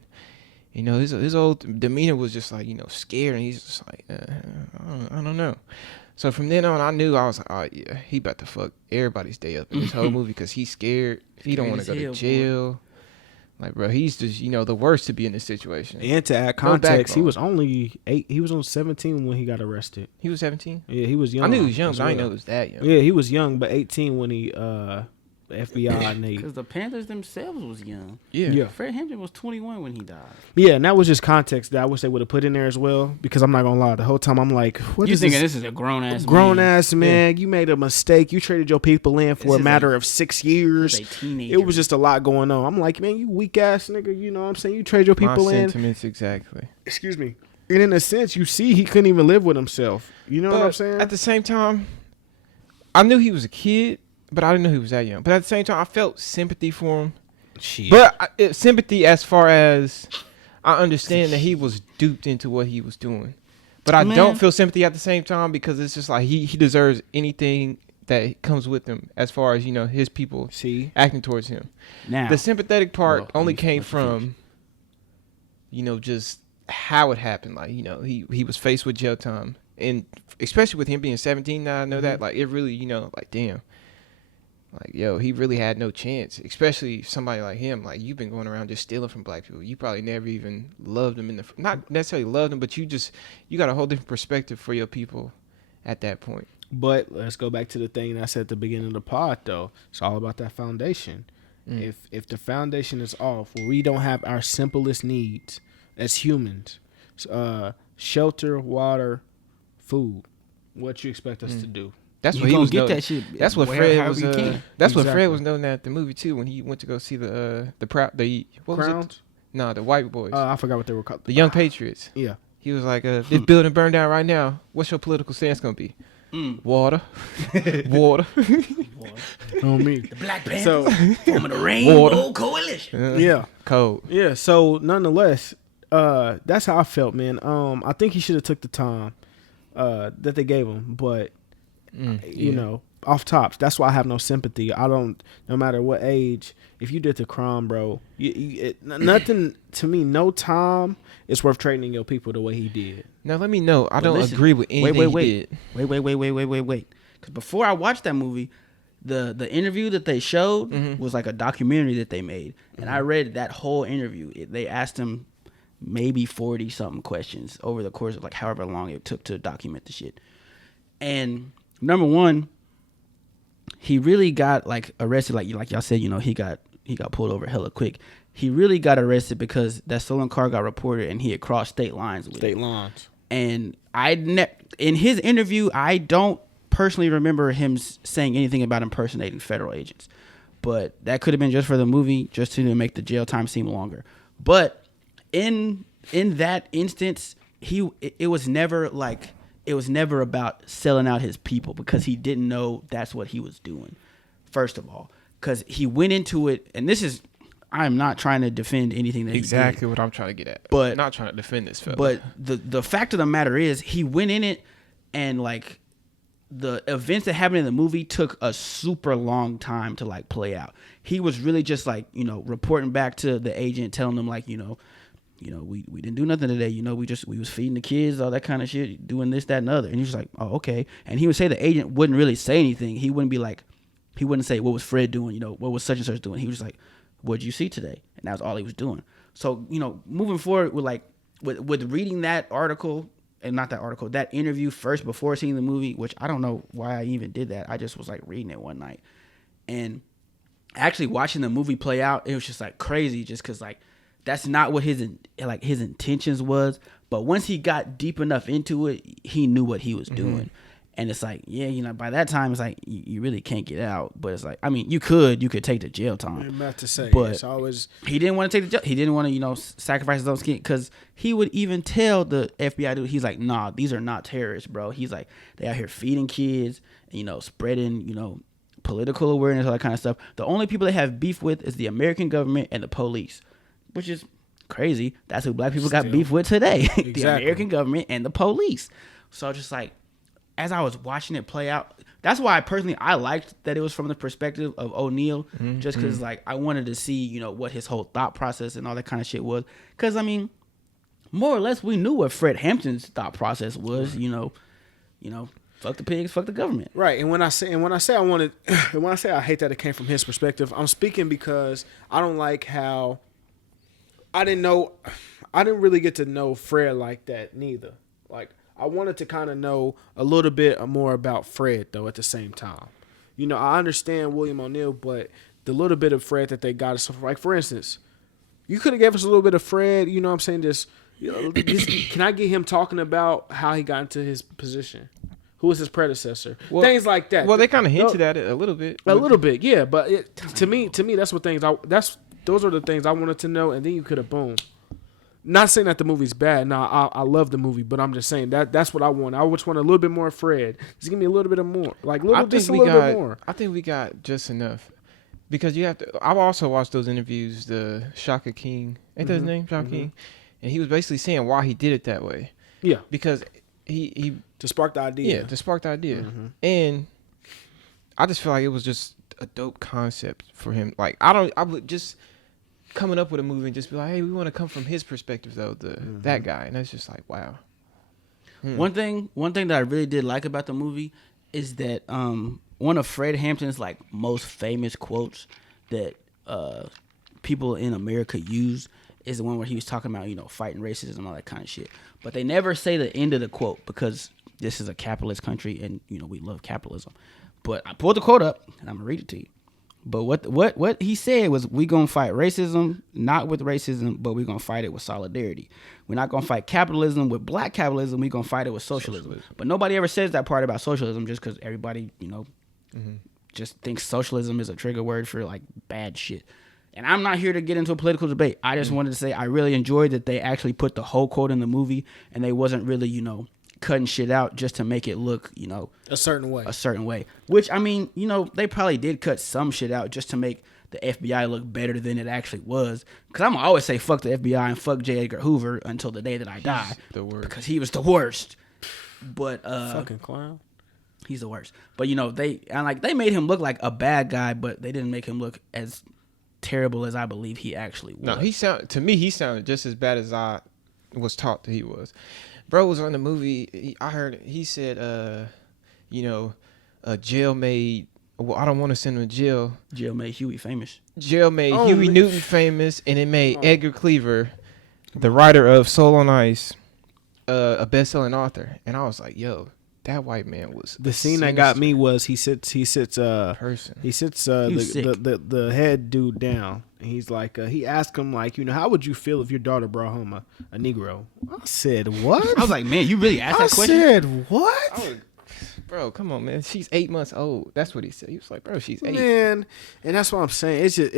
His old demeanor was just scared, and he's just like, I don't know. So from then on, I knew I was like, oh yeah, he about to fuck everybody's day up in this whole movie because he's scared. He don't want to go to jail. Boy. Like, bro, he's just, the worst to be in this situation. And to add context, he was only 8. He was on 17 when he got arrested. He was 17? Yeah, he was young. I knew he was young, but I didn't know he was that young. Yeah, he was young, but 18 when he, the FBI and they... Because the Panthers themselves was young. Yeah. Fred Hampton was 21 when he died. Yeah, and that was just context that I wish they would have put in there as well, because I'm not going to lie, the whole time I'm like, what you is thinking this is a grown-ass man? Grown-ass man. Yeah. You made a mistake. You traded your people in for a matter of 6 years. It was just a lot going on. I'm like, man, you weak-ass nigga, you know what I'm saying? You trade your people in. My sentiments, exactly. Excuse me. And in a sense, you see he couldn't even live with himself. You know what I'm saying? At the same time, I knew he was a kid, but I didn't know he was that young. But at the same time, I felt sympathy for him. Shit. But sympathy as far as I understand that he was duped into what he was doing. But I don't feel sympathy at the same time because it's just like he deserves anything that comes with him as far as, his people acting towards him. Now, the sympathetic part only came from, just how it happened. Like, he was faced with jail time. And especially with him being 17 now, I know that, like, it really, like, damn. Like, yo, he really had no chance, especially somebody like him. Like, you've been going around just stealing from black people. You probably never even loved them not necessarily loved them, but you got a whole different perspective for your people at that point. But let's go back to the thing that I said at the beginning of the pod, though. It's all about that foundation. If the foundation is off, where we don't have our simplest needs as humans, shelter, water, food, what you expect us to do? That's what he was get that shit. That's what Fred was. That's what Fred was known at the movie too when he went to go see the Crowns. No, the white boys. I forgot what they were called. The Young Patriots. Yeah. He was like, this building burned down right now. What's your political stance gonna be? Water. Water. On me. The Black Panthers forming a Rainbow Coalition. Yeah. Cold. Yeah. So nonetheless, that's how I felt, man. I think he should have took the time that they gave him, but you know, off tops. That's why I have no sympathy. I don't. No matter what age, if you did the crime, bro, nothing to me. No time is worth trading your people the way he did. Now let me know. I don't agree with anything he did. Wait. Because before I watched that movie, the interview that they showed was like a documentary that they made, and I read that whole interview. They asked him maybe 40 something questions over the course of like however long it took to document the shit. And number one, he really got like arrested, like y'all said, you know, he got pulled over hella quick. He really got arrested because that stolen car got reported and he had crossed state lines with it. And in his interview, I don't personally remember him saying anything about impersonating federal agents. But that could have been just for the movie, just to make the jail time seem longer. But in that instance, it was never about selling out his people, because he didn't know that's what he was doing. First of all, because he went into it, and I'm not trying to defend anything that he did. Exactly what I'm trying to get at. But I'm not trying to defend this fella. But the fact of the matter is, he went in it, and like the events that happened in the movie took a super long time to like play out. He was really just like, you know, reporting back to the agent, telling them like, you know, we didn't do nothing today. You know, we was feeding the kids, all that kind of shit, doing this, that, and other. And he's like, oh, okay. And he would say the agent wouldn't really say anything. He wouldn't say, what was Fred doing? You know, what was such and such doing? He was just like, what'd you see today? And that was all he was doing. So, you know, moving forward with reading that article, and not that article, that interview first before seeing the movie, which I don't know why I even did that. I just was like reading it one night. And actually watching the movie play out, it was just like crazy, just because like that's not what his intentions was. But once he got deep enough into it, he knew what he was doing. And it's like, yeah, you know, by that time, it's like, you really can't get out. But it's like, I mean, you could take the jail time. I'm about to say, but it's always... he didn't want to take the jail. He didn't want to, you know, sacrifice his own skin. Because he would even tell the FBI dude, he's like, nah, these are not terrorists, bro. He's like, they out here feeding kids, you know, spreading, you know, political awareness, all that kind of stuff. The only people they have beef with is the American government and the police, which is crazy. That's who black people got beef with today. Exactly. The American government and the police. So just like, as I was watching it play out, that's why I liked that it was from the perspective of O'Neal, just because like I wanted to see, you know, what his whole thought process and all that kind of shit was. Because I mean, more or less, we knew what Fred Hampton's thought process was. You know, fuck the pigs, fuck the government. Right. And when I say I hate that it came from his perspective, I'm speaking because I don't like how I didn't really get to know Fred like that neither. Like, I wanted to kind of know a little bit more about Fred, though, at the same time. You know, I understand William O'Neal, but the little bit of Fred that they got is, like, for instance, you could have gave us a little bit of Fred, you know what I'm saying, just, you know, can I get him talking about how he got into his position? Who was his predecessor? Well, things like that. Well, they kind of hinted at it a little bit. A little bit, yeah, but to me, that's what those are the things I wanted to know, and then you could have, boom. Not saying that the movie's bad. No, I love the movie, but I'm just saying that's what I want. I just want a little bit more Fred. Just give me a little bit of more, like a little bit more. I think we got just enough, because you have to. I've also watched those interviews. The Shaka King, ain't that his name, Shaka King, and he was basically saying why he did it that way. Yeah, because he to spark the idea. Yeah, to spark the idea, and I just feel like it was just a dope concept for him. Like I would just. Coming up with a movie and just be like, hey, we want to come from his perspective though, that guy, and that's just like, wow. One thing that I really did like about the movie is that one of Fred Hampton's like most famous quotes that people in America use is the one where he was talking about, you know, fighting racism and all that kind of shit. But they never say the end of the quote, because this is a capitalist country and, you know, we love capitalism. But I pulled the quote up and I'm gonna read it to you. But what he said was, we gonna fight racism, not with racism, but we gonna fight it with solidarity. We're not gonna fight capitalism with black capitalism. We gonna fight it with socialism. But nobody ever says that part about socialism, just because everybody, you know, just thinks socialism is a trigger word for like bad shit. And I'm not here to get into a political debate. I just wanted to say I really enjoyed that they actually put the whole quote in the movie, and they wasn't really, cutting shit out just to make it look, a certain way. Which, I mean, they probably did cut some shit out just to make the FBI look better than it actually was. Because I'm always say fuck the FBI and fuck J. Edgar Hoover until the day that I die. The worst. Because he was the worst. But fucking clown. He's the worst. But they made him look like a bad guy, but they didn't make him look as terrible as I believe he actually was. No, he sounded just as bad as I was taught that he was. Bro was on the movie. I heard he said, jail made. Well, I don't want to send him to jail. Jail made Huey famous. Jail made Huey Newton famous, and it made Edgar Cleaver, the writer of Soul on Ice, a best-selling author. And I was like, yo, that white man was the scene that got me was he sits the head dude down, and he's like he asked him like, how would you feel if your daughter brought home a Negro? I said, what? I was like, man, you really asked that question? I said, what? Bro, come on, man. She's 8 months old. That's what he said. He was like, bro, she's 8. Man, and that's what I'm saying. It's just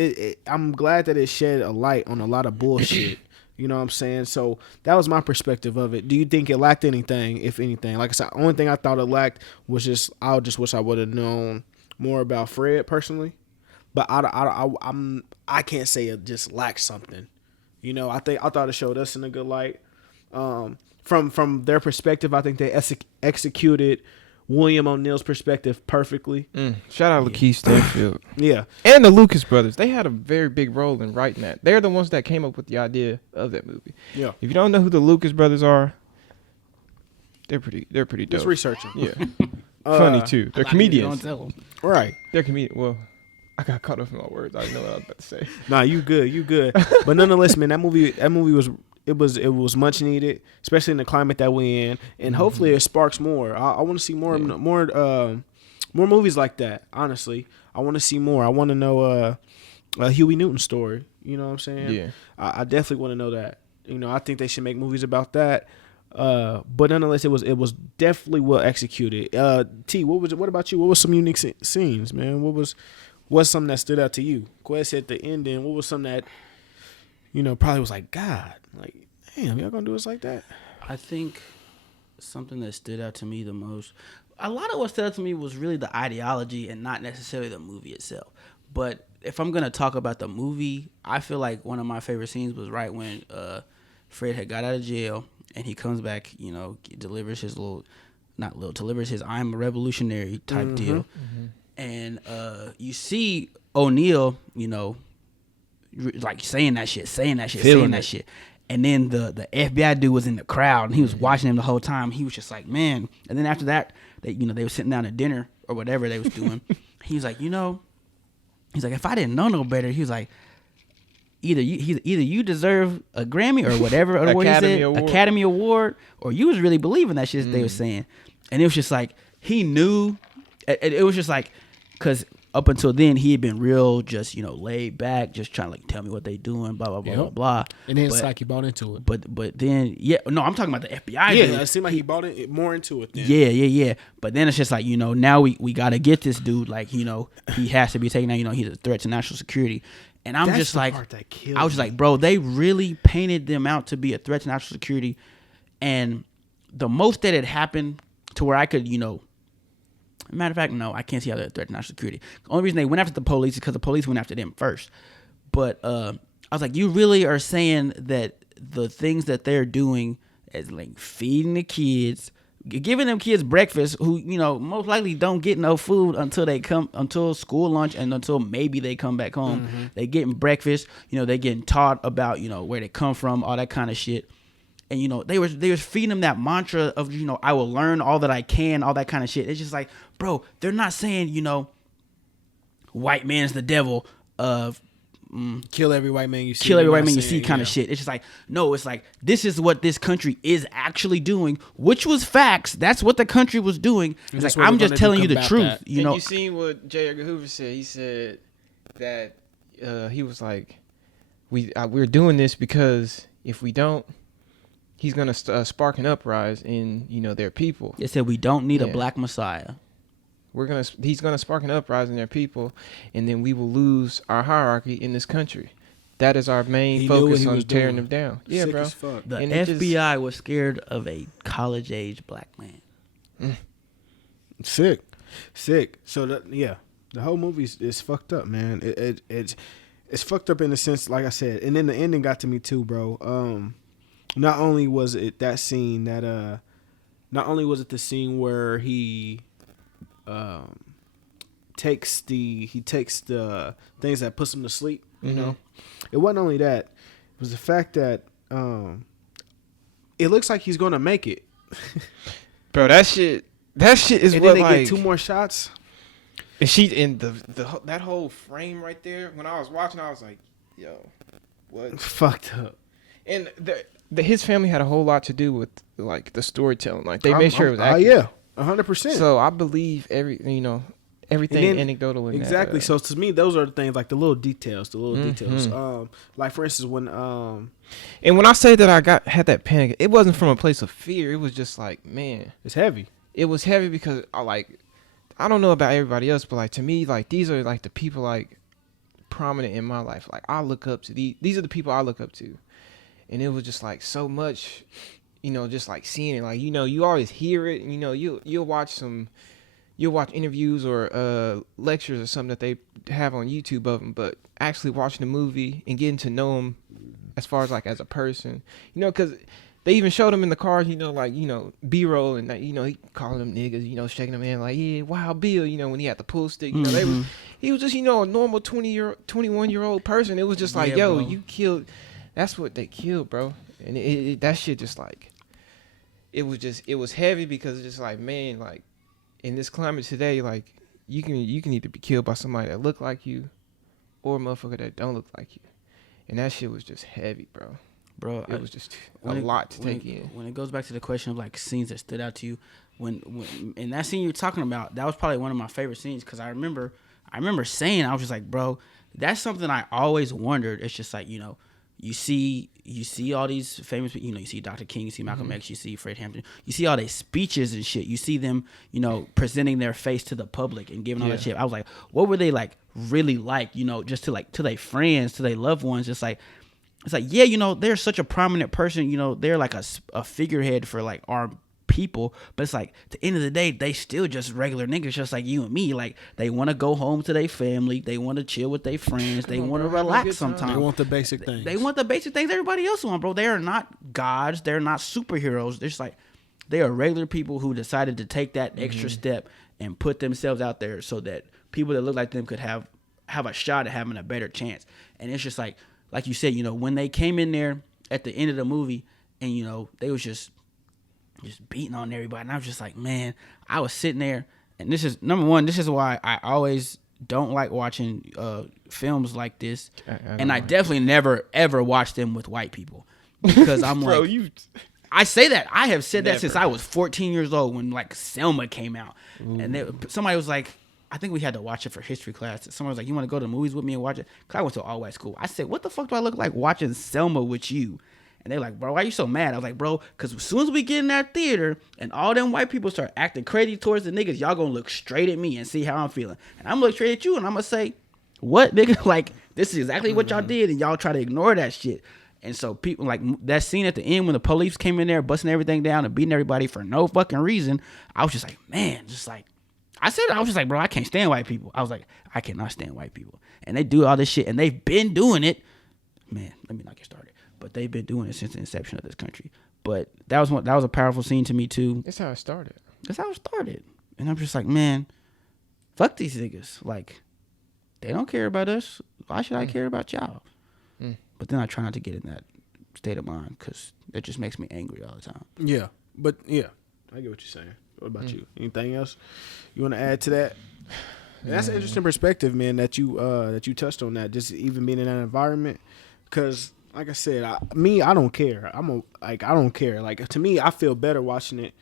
I'm glad that it shed a light on a lot of bullshit. You know what I'm saying? So that was my perspective of it. Do you think it lacked anything, if anything? Like I said, the only thing I thought it lacked was I just wish I would have known more about Fred personally. But I can't say it just lacked something. I thought it showed us in a good light. From their perspective, I think they executed William O'Neill's perspective perfectly. Shout out Lakeith Stanfield. Yeah. And the Lucas brothers. They had a very big role in writing that. They're the ones that came up with the idea of that movie. Yeah. If you don't know who the Lucas brothers are, they're pretty dope. Just researching. Yeah. Funny too. They're comedians. Don't tell them. Right. They're comedians. Well, I got caught up in my words. I didn't know what I was about to say. Nah, you good. But nonetheless, man, that movie was much needed, especially in the climate that we in, and hopefully it sparks more. I want to see more movies like that. Honestly, I want to see more. I want to know a Huey Newton story. You know what I'm saying? Yeah. I definitely want to know that. I think they should make movies about that. But nonetheless, it was definitely well executed. T, what about you? What was some unique scenes, man? What's something that stood out to you? Quest at the ending. What was something that probably was like, God, like, damn, y'all gonna do us like that? I think something that stood out to me the most, a lot of what stood out to me was really the ideology and not necessarily the movie itself. But if I'm going to talk about the movie, I feel like one of my favorite scenes was right when Fred had got out of jail and he comes back, delivers his delivers his I'm a revolutionary type deal. Mm-hmm. And you see O'Neill, like saying that shit. And then the FBI dude was in the crowd and he was watching him the whole time. He was just like, man. And then after that, they were sitting down at dinner or whatever they was doing. He was like, he's like, if I didn't know no better, he was like, either you deserve a Grammy or whatever, or what he said, Academy Award, or you was really believing that shit they were saying. And it was just like, he knew. It was just like, because up until then, he had been real, just, laid back, just trying to, like, tell me what they doing, blah, blah, blah, blah, blah. And then it's like he bought into it. But then, I'm talking about the FBI. Yeah, dude. it seemed like he bought it more into it then. Yeah. But then it's just like, now we got to get this dude, like, he has to be taken out, he's a threat to national security. And I'm just like, I was just like, bro, they really painted them out to be a threat to national security. And the most that had happened to where I could, matter of fact, no, I can't see how they're a threat to national security. The only reason they went after the police is because the police went after them first. But I was like, you really are saying that the things that they're doing is like feeding the kids, giving them kids breakfast who, most likely don't get no food until school lunch and until maybe they come back home. Mm-hmm. They getting breakfast, they getting taught about, where they come from, all that kind of shit. And, they was feeding them that mantra of, I will learn all that I can, all that kind of shit. It's just like, bro, they're not saying, white man's the devil of kill every white man you see. Kill every white man you see kind of shit. It's just like, no, it's like, this is what this country is actually doing, which was facts. That's what the country was doing. It's like, I'm just telling you the truth. And you seen what J. Edgar Hoover said? He said that he was like, we're doing this because if we don't, he's gonna spark an uprising in their people. They said we don't need a black messiah. He's gonna spark an uprising in their people, and then we will lose our hierarchy in this country. That is our main focus on tearing them down. Yeah, Sick bro. as fuck. The FBI was scared of a college-age black man. Sick. So the whole movie is fucked up, man. It's fucked up in the sense, like I said, and then the ending got to me too, bro. Not only was it that scene that not only was it the scene where he takes the things that puts him to sleep, you know. It wasn't only that. It was the fact that it looks like he's gonna make it. Bro, that shit is and what, then they like, get 2 more shots. and she in that whole frame right there. When I was watching, I was like, yo, what? Fucked up. And his family had a whole lot to do with, like, the storytelling. Like, they made sure it was accurate. Yeah, 100%. So I believe everything anecdotal in exactly. that. So to me, those are the things, like the little details. Like for instance, when and when I say that I had that panic, it wasn't from a place of fear. It was just like, man, it's heavy. It was heavy because I don't know about everybody else, but like to me, like these are like the people like prominent in my life. Like I look up to these are the people I look up to, and it was just like so much, just like seeing it. Like you always hear it. You'll watch interviews or lectures or something that they have on YouTube of them, but actually watching the movie and getting to know them as far as like as a person, because they even showed him in the cars, B-roll, and he calling them niggas, shaking them hand like, yeah, Wild Bill, when he had the pool stick, he was just, a normal 21-year-old person. It was just like, yo, bro, you killed. That's what they killed, bro. And that shit just like, it was heavy because it's just like, man, like in this climate today, like you can either be killed by somebody that look like you or a motherfucker that don't look like you. And that shit was just heavy, bro. It was just a lot to take in. When it goes back to the question of like scenes that stood out to you, when in that scene you're talking about, that was probably one of my favorite scenes because I remember saying, I was just like, bro, that's something I always wondered. It's just like, you see all these famous people, you see Dr. King, you see Malcolm X, you see Fred Hampton, you see all their speeches and shit. You see them, presenting their face to the public and giving all that shit. I was like, what were they like really like, just to their friends, to their loved ones, just like, it's like, yeah, they're such a prominent person, they're like a figurehead for like our people, but it's like at the end of the day, they still just regular niggas just like you and me. Like they want to go home to their family, they want to chill with their friends, they want to relax sometimes. They want the basic things. They want the basic things everybody else want, bro. They are not gods, they're not superheroes. They're just like, they are regular people who decided to take that extra step and put themselves out there so that people that look like them could have a shot at having a better chance. And it's just like you said, when they came in there at the end of the movie and, they was just beating on everybody. And I was just like, man, I was sitting there. And this is, number one, this is why I always don't like watching films like this. I definitely never, ever watch them with white people. Because I'm Bro, like, I say that. I have said that since I was 14 years old when, like, Selma came out. Ooh. And somebody was like, I think we had to watch it for history class. Someone was like, you want to go to the movies with me and watch it? Because I went to all white school. I said, what the fuck do I look like watching Selma with you? And they're like, bro, why are you so mad? I was like, bro, because as soon as we get in that theater and all them white people start acting crazy towards the niggas, y'all gonna look straight at me and see how I'm feeling. And I'm gonna look straight at you and I'm gonna say, what, nigga? Like, this is exactly what y'all did and y'all try to ignore that shit. And so people, like, that scene at the end when the police came in there busting everything down and beating everybody for no fucking reason, I was just like, man, just like, I was just like, bro, I can't stand white people. I was like, I cannot stand white people. And they do all this shit and they've been doing it. Man, let me not get started. But they've been doing it since the inception of this country. But that was a powerful scene to me too. That's how it started. And I'm just like, man, fuck these niggas. Like, they don't care about us. Why should I care about y'all? But then I try not to get in that state of mind because it just makes me angry all the time. Yeah, but yeah, I get what you're saying. What about you? Anything else you want to add to that? And that's an interesting perspective, man. That you touched on that. Just even being in that environment, because like I said, I don't care. I don't care. Like, to me, I feel better watching it.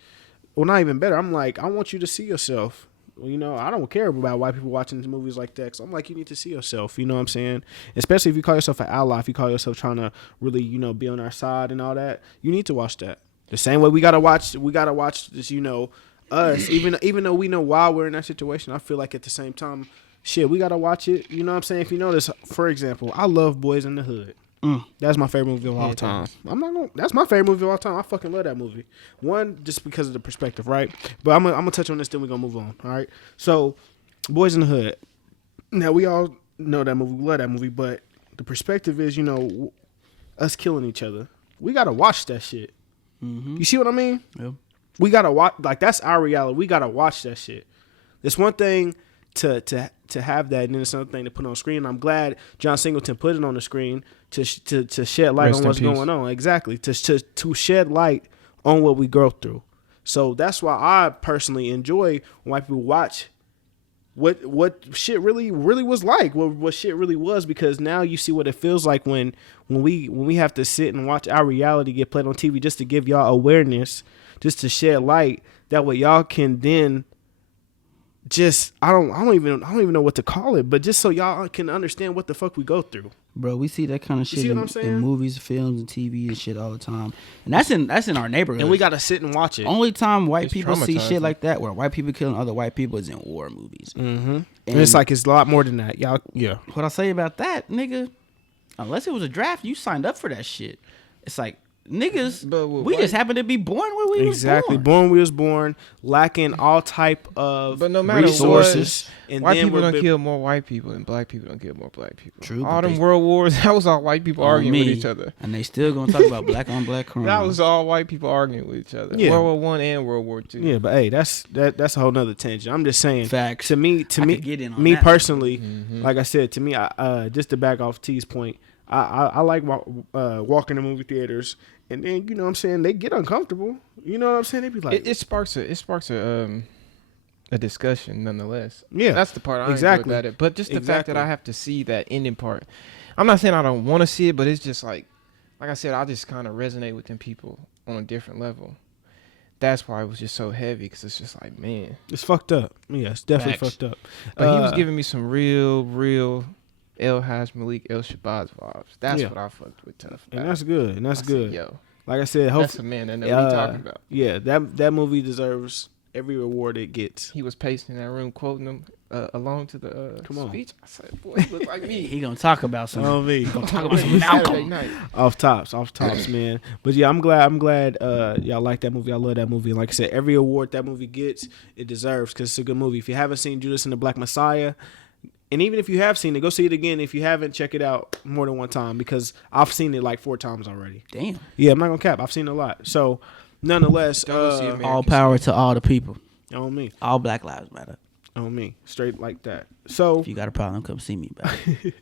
Well, not even better. I'm like, I want you to see yourself. I don't care about white people watching movies like that. So I'm like, you need to see yourself. You know what I'm saying? Especially if you call yourself an ally, if you call yourself trying to really, be on our side and all that, you need to watch that. The same way we gotta watch this, us, even though we know why we're in that situation, I feel like at the same time, shit, we gotta watch it. You know what I'm saying? If you notice, for example, I love Boys in the Hood. That's my favorite movie of all time. That's my favorite movie of all time. I fucking love that movie. One, just because of the perspective, right? But I'm gonna touch on this, then we're gonna move on. All right. So, Boys in the Hood. Now we all know that movie. We love that movie, but the perspective is, us killing each other. We gotta watch that shit. You see what I mean? Yeah. We gotta watch. Like, that's our reality. We gotta watch that shit. It's one thing to have that, and then it's another thing to put on screen. I'm glad John Singleton put it on the screen to shed light on what's going on. Exactly. To shed light on what we go through. So that's why I personally enjoy when white people watch what shit really was like, what shit really was, because now you see what it feels like when we have to sit and watch our reality get played on TV, just to give y'all awareness, just to shed light. That way y'all can then just I don't even know what to call it, but just so y'all can understand what the fuck we go through. Bro, we see that kind of shit in movies, films, and TV and shit all the time, and that's in our neighborhood. And we gotta sit and watch it. Only time white people see shit like that, where white people killing other white people, is in war movies. And it's like it's a lot more than that, y'all. Yeah. What I say about that, nigga? Unless it was a draft, you signed up for that shit. It's like, niggas, we just happened to be born where we was born. Born we was born, lacking all type of but no matter resources. What, and white people don't kill more white people, and black people don't kill more black people. True. All them world wars, that was all white people arguing with each other. And they still gonna talk about black on black crime. That was all white people arguing with each other. Yeah. World War I and World War II. Yeah, but hey, that's a whole nother tangent. I'm just saying. Facts. To me personally, like I said, to me, just to back off T's point, I like walking to movie theaters. And then, you know what I'm saying, they get uncomfortable. You know what I'm saying? They be like, it sparks a discussion nonetheless. Yeah, that's the part I enjoy about it. But just the fact that I have to see that ending part. I'm not saying I don't want to see it, but it's just like I said, I just kind of resonate with them people on a different level. That's why it was just so heavy, because it's just like, man, it's fucked up. Yeah, it's definitely fucked up. But he was giving me some real El Haj Malik El Shabazz vibes. That's what I fucked with tough about. And that's good. And that's good. Said, yo, like I said, that's a man that knows what he's talking about. Yeah, that movie deserves every reward it gets. He was pacing in that room, quoting them along to the speech. I said, boy, he look like me. He gonna talk about something. On me. He gonna talk about some Malcolm. Off tops, man. But yeah, I'm glad y'all like that movie. I love that movie. And like I said, every award that movie gets, it deserves, because it's a good movie. If you haven't seen Judas and the Black Messiah, and even if you have seen it, go see it again. If you haven't, check it out more than one time, because I've seen it like 4 times already. Damn. Yeah, I'm not gonna cap. I've seen it a lot. So, nonetheless, all power to all the people. On me. All Black Lives Matter. On me. Straight like that. So, if you got a problem, come see me, baby.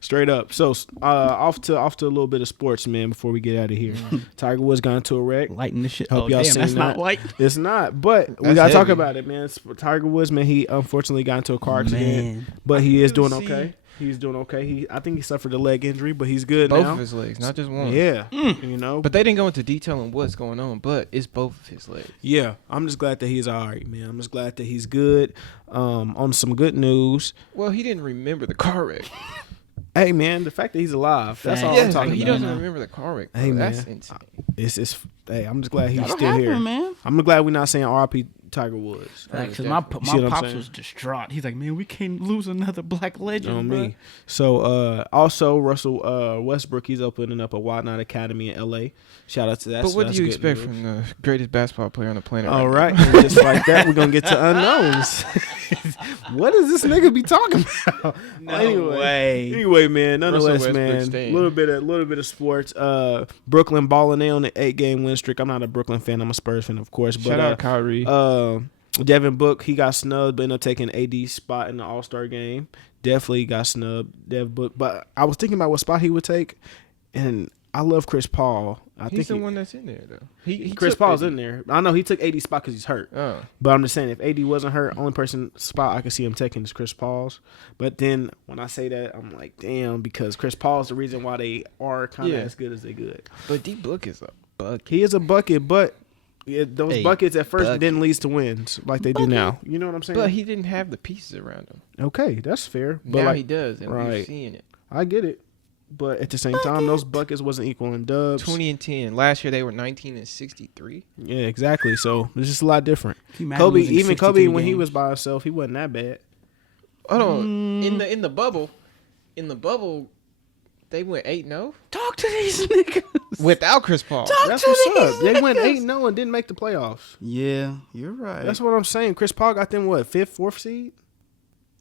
Straight up. So off to a little bit of sports, man, before we get out of here. Tiger Woods got into a wreck. Lighten this shit. Hope y'all seen that's that. Not white. It's not, but we gotta talk about it, man. Tiger Woods, man, he unfortunately got into a car accident, but he is doing okay. He's doing okay. I think he suffered a leg injury, but he's good now. Both of his legs, not just one. Yeah, you know. But they didn't go into detail on what's going on, but it's both of his legs. Yeah, I'm just glad that he's all right, man. I'm just glad that he's good. On some good news. Well, he didn't remember the car wreck. Hey, man, the fact that he's alive, that's all I'm talking about. He doesn't remember the car wreck, bro. Hey, man. That's insane. Hey, I'm just glad he's still here. Man. I'm glad we're not saying RIP Tiger Woods. Because my pops was distraught. He's like, man, we can't lose another black legend, bro. So, also, Russell Westbrook, he's opening up a Why Not Academy in L.A. Shout out to that. But what do you expect from the greatest basketball player on the planet? All right. Just like that, we're going to get to unknowns. What does this nigga be talking about? Anyway, man, nonetheless, man, a little bit of sports. Brooklyn balling, they on the 8-game win streak. I'm not a Brooklyn fan. I'm a Spurs fan, of course. But, shout out Kyrie. Devin Book, he got snubbed, but ended up taking AD's spot in the All-Star game. Definitely got snubbed, Devin Book. But I was thinking about what spot he would take, and I love Chris Paul. He's the one that's in there, though. Chris Paul's in there. I know he took AD's spot because he's hurt. Oh. But I'm just saying, if AD wasn't hurt, only person spot I could see him taking is Chris Paul's. But then when I say that, I'm like, damn, because Chris Paul's the reason why they are kind of as good as they good. But D Book is a bucket. He is a bucket, but those buckets at first didn't lead to wins like they do now. You know what I'm saying? But he didn't have the pieces around him. Okay, that's fair. But now he does, and we're seeing it. I get it. But at the same time, those buckets wasn't equaling dubs. 20 and 10. Last year they were 19 and 63. Yeah, exactly. So it's just a lot different. Kobe, when he was by himself, he wasn't that bad. Hold on. In the bubble, they went 8-0. Talk to these niggas Without Chris Paul. That's what's up. They went 8-0 and didn't make the playoffs. Yeah, you're right. That's what I'm saying. Chris Paul got them what, 5th, 4th seed?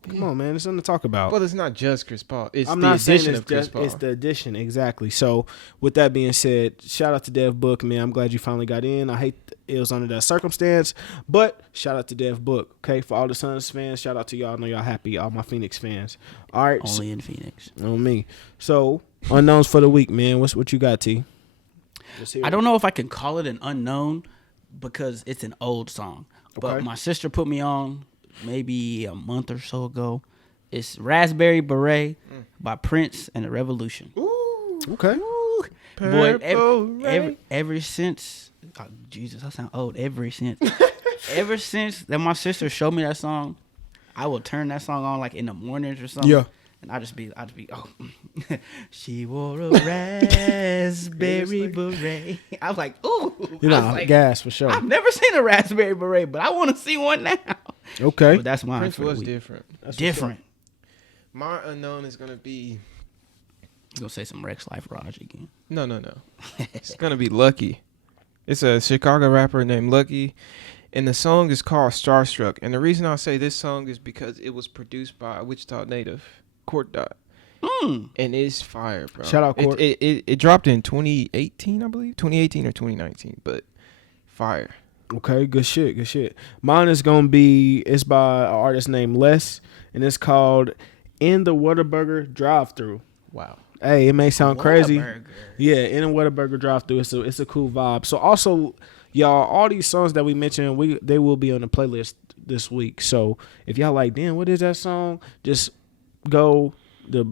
Come on, man. There's something to talk about. Well, it's not just Chris Paul. It's I'm the not saying addition it's of Chris just, Paul. it's the addition, exactly. So, with that being said, shout out to Dev Book, man. I'm glad you finally got in. I hate it was under that circumstance, but shout out to Dev Book, okay? For all the Suns fans, shout out to y'all. I know y'all happy, all my Phoenix fans. All right. Only in Phoenix. On me. So, unknowns for the week, man. What you got, T? I don't know if I can call it an unknown because it's an old song. But Okay. my sister put me on maybe a month or so ago. It's Raspberry Beret by Prince and the Revolution. Ooh, okay. Boy, ever since, oh, Jesus, I sound old. Ever since that my sister showed me that song, I will turn that song on like in the mornings or something. Yeah. And I'd just be, oh, she wore a raspberry beret. I was like, ooh. You I was know, like, gas for sure. I've never seen a raspberry beret, but I want to see one now. Okay. But that's mine. Prince for the was week. different. Different. My unknown is going to be... You gonna say some Rex Life Raj again? No. It's going to be Lucky. It's a Chicago rapper named Lucky. And the song is called Starstruck. And the reason I say this song is because it was produced by a Wichita native, Court Dot. And it's fire, bro. Shout out, Court. It dropped in 2018, I believe. 2018 or 2019. But fire. Okay, good shit. Mine is gonna be, it's by an artist named Les, and it's called In the Whataburger Drive-Thru. Wow. Hey, it may sound crazy. Whataburger. Yeah, In the Whataburger Drive-Thru. It's a cool vibe. So also, y'all, all these songs that we mentioned, they will be on the playlist this week. So if y'all like, damn, what is that song? Just go. The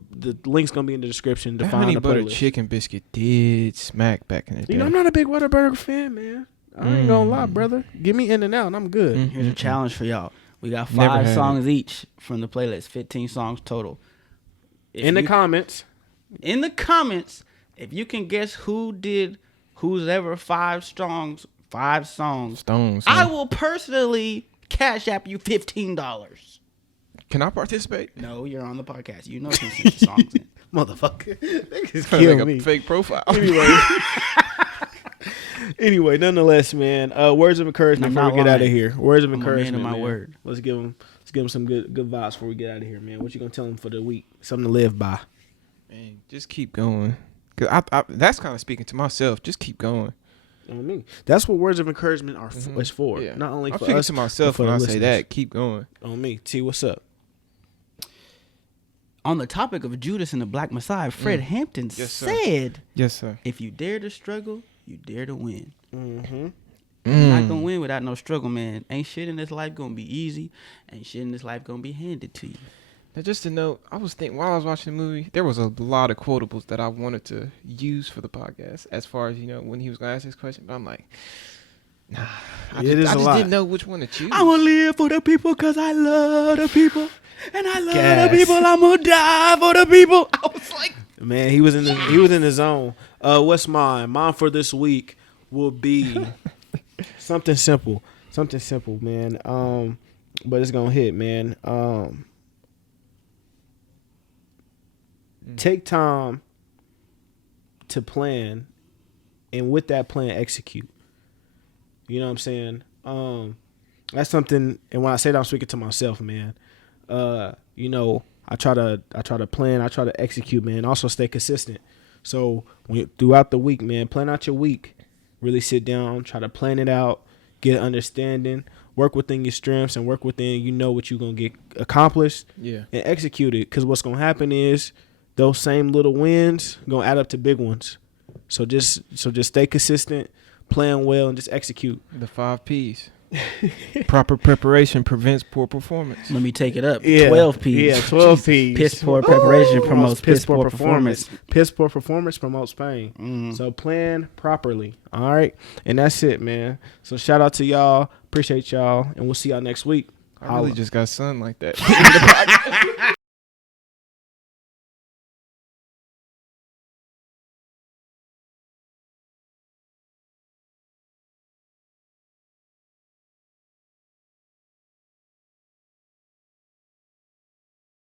link's gonna be in the description to That find honey the butter playlist. chicken biscuit did smack back in the day. You know, I'm not a big Whataburger fan, man. I ain't gonna lie, brother. Give me In and Out, and I'm good. Here's a challenge for y'all. We got Never 5 had songs each from the playlist. 15 songs total. In the comments. In the comments, if you can guess who did who's ever 5 songs, Stones. I will personally cash app you $15. Can I participate? No, you're on the podcast. You know who sent the songs in. Motherfucker. Niggas Like kill a me. fake profile. Anyway, nonetheless, man. Words of encouragement I'm before we not get out of lying. here. Words of I'm a man encouragement. of my man. word. Let's give them some good vibes before we get out of here, man. What you gonna tell them for the week? Something to live by. Man, just keep going. Cause I that's kind of speaking to myself. Just keep going. You know what I mean? That's what words of encouragement are is for. Yeah. Not only I'm for speaking us, to myself but for when I the say listeners. that. Keep going. On me. T, what's up? On the topic of Judas and the Black Messiah, Fred Hampton Yes, sir. said, Yes, sir. if you dare to struggle, you dare to win. Mm-hmm. You're not gonna win without no struggle, man. Ain't shit in this life gonna be easy. Ain't shit in this life gonna be handed to you. Now, just to note, I was thinking while I was watching the movie, there was a lot of quotables that I wanted to use for the podcast. As far as when he was gonna ask this question, but I'm like, nah. I It is a just lot. didn't know which one to choose. I'm gonna live for the people because I love the people. And I love Gas. the people. I'm gonna die for the people. I was like, Man, he was in the zone. What's mine? Mine for this week will be something simple. Something simple, man. But it's gonna hit, man. Take time to plan, and with that plan, execute. You know what I'm saying? That's something. And when I say that, I'm speaking to myself, man. I try to plan, I try to execute, man. Also stay consistent. So throughout the week, man, plan out your week. Really sit down, try to plan it out, get an understanding, work within your strengths, and work within what you're gonna get accomplished. Yeah. And execute it. Because what's gonna happen is those same little wins gonna add up to big ones. So just stay consistent, plan well, and just execute. The 5 P's. Proper preparation prevents poor performance. let me take it up. Yeah. 12 P's. Yeah, 12 P's. Piss poor preparation promotes piss poor performance. Piss poor performance promotes pain. So plan properly. All right. And that's it, man. So shout out to y'all. Appreciate y'all. And we'll see y'all next week. I really just got sun like that.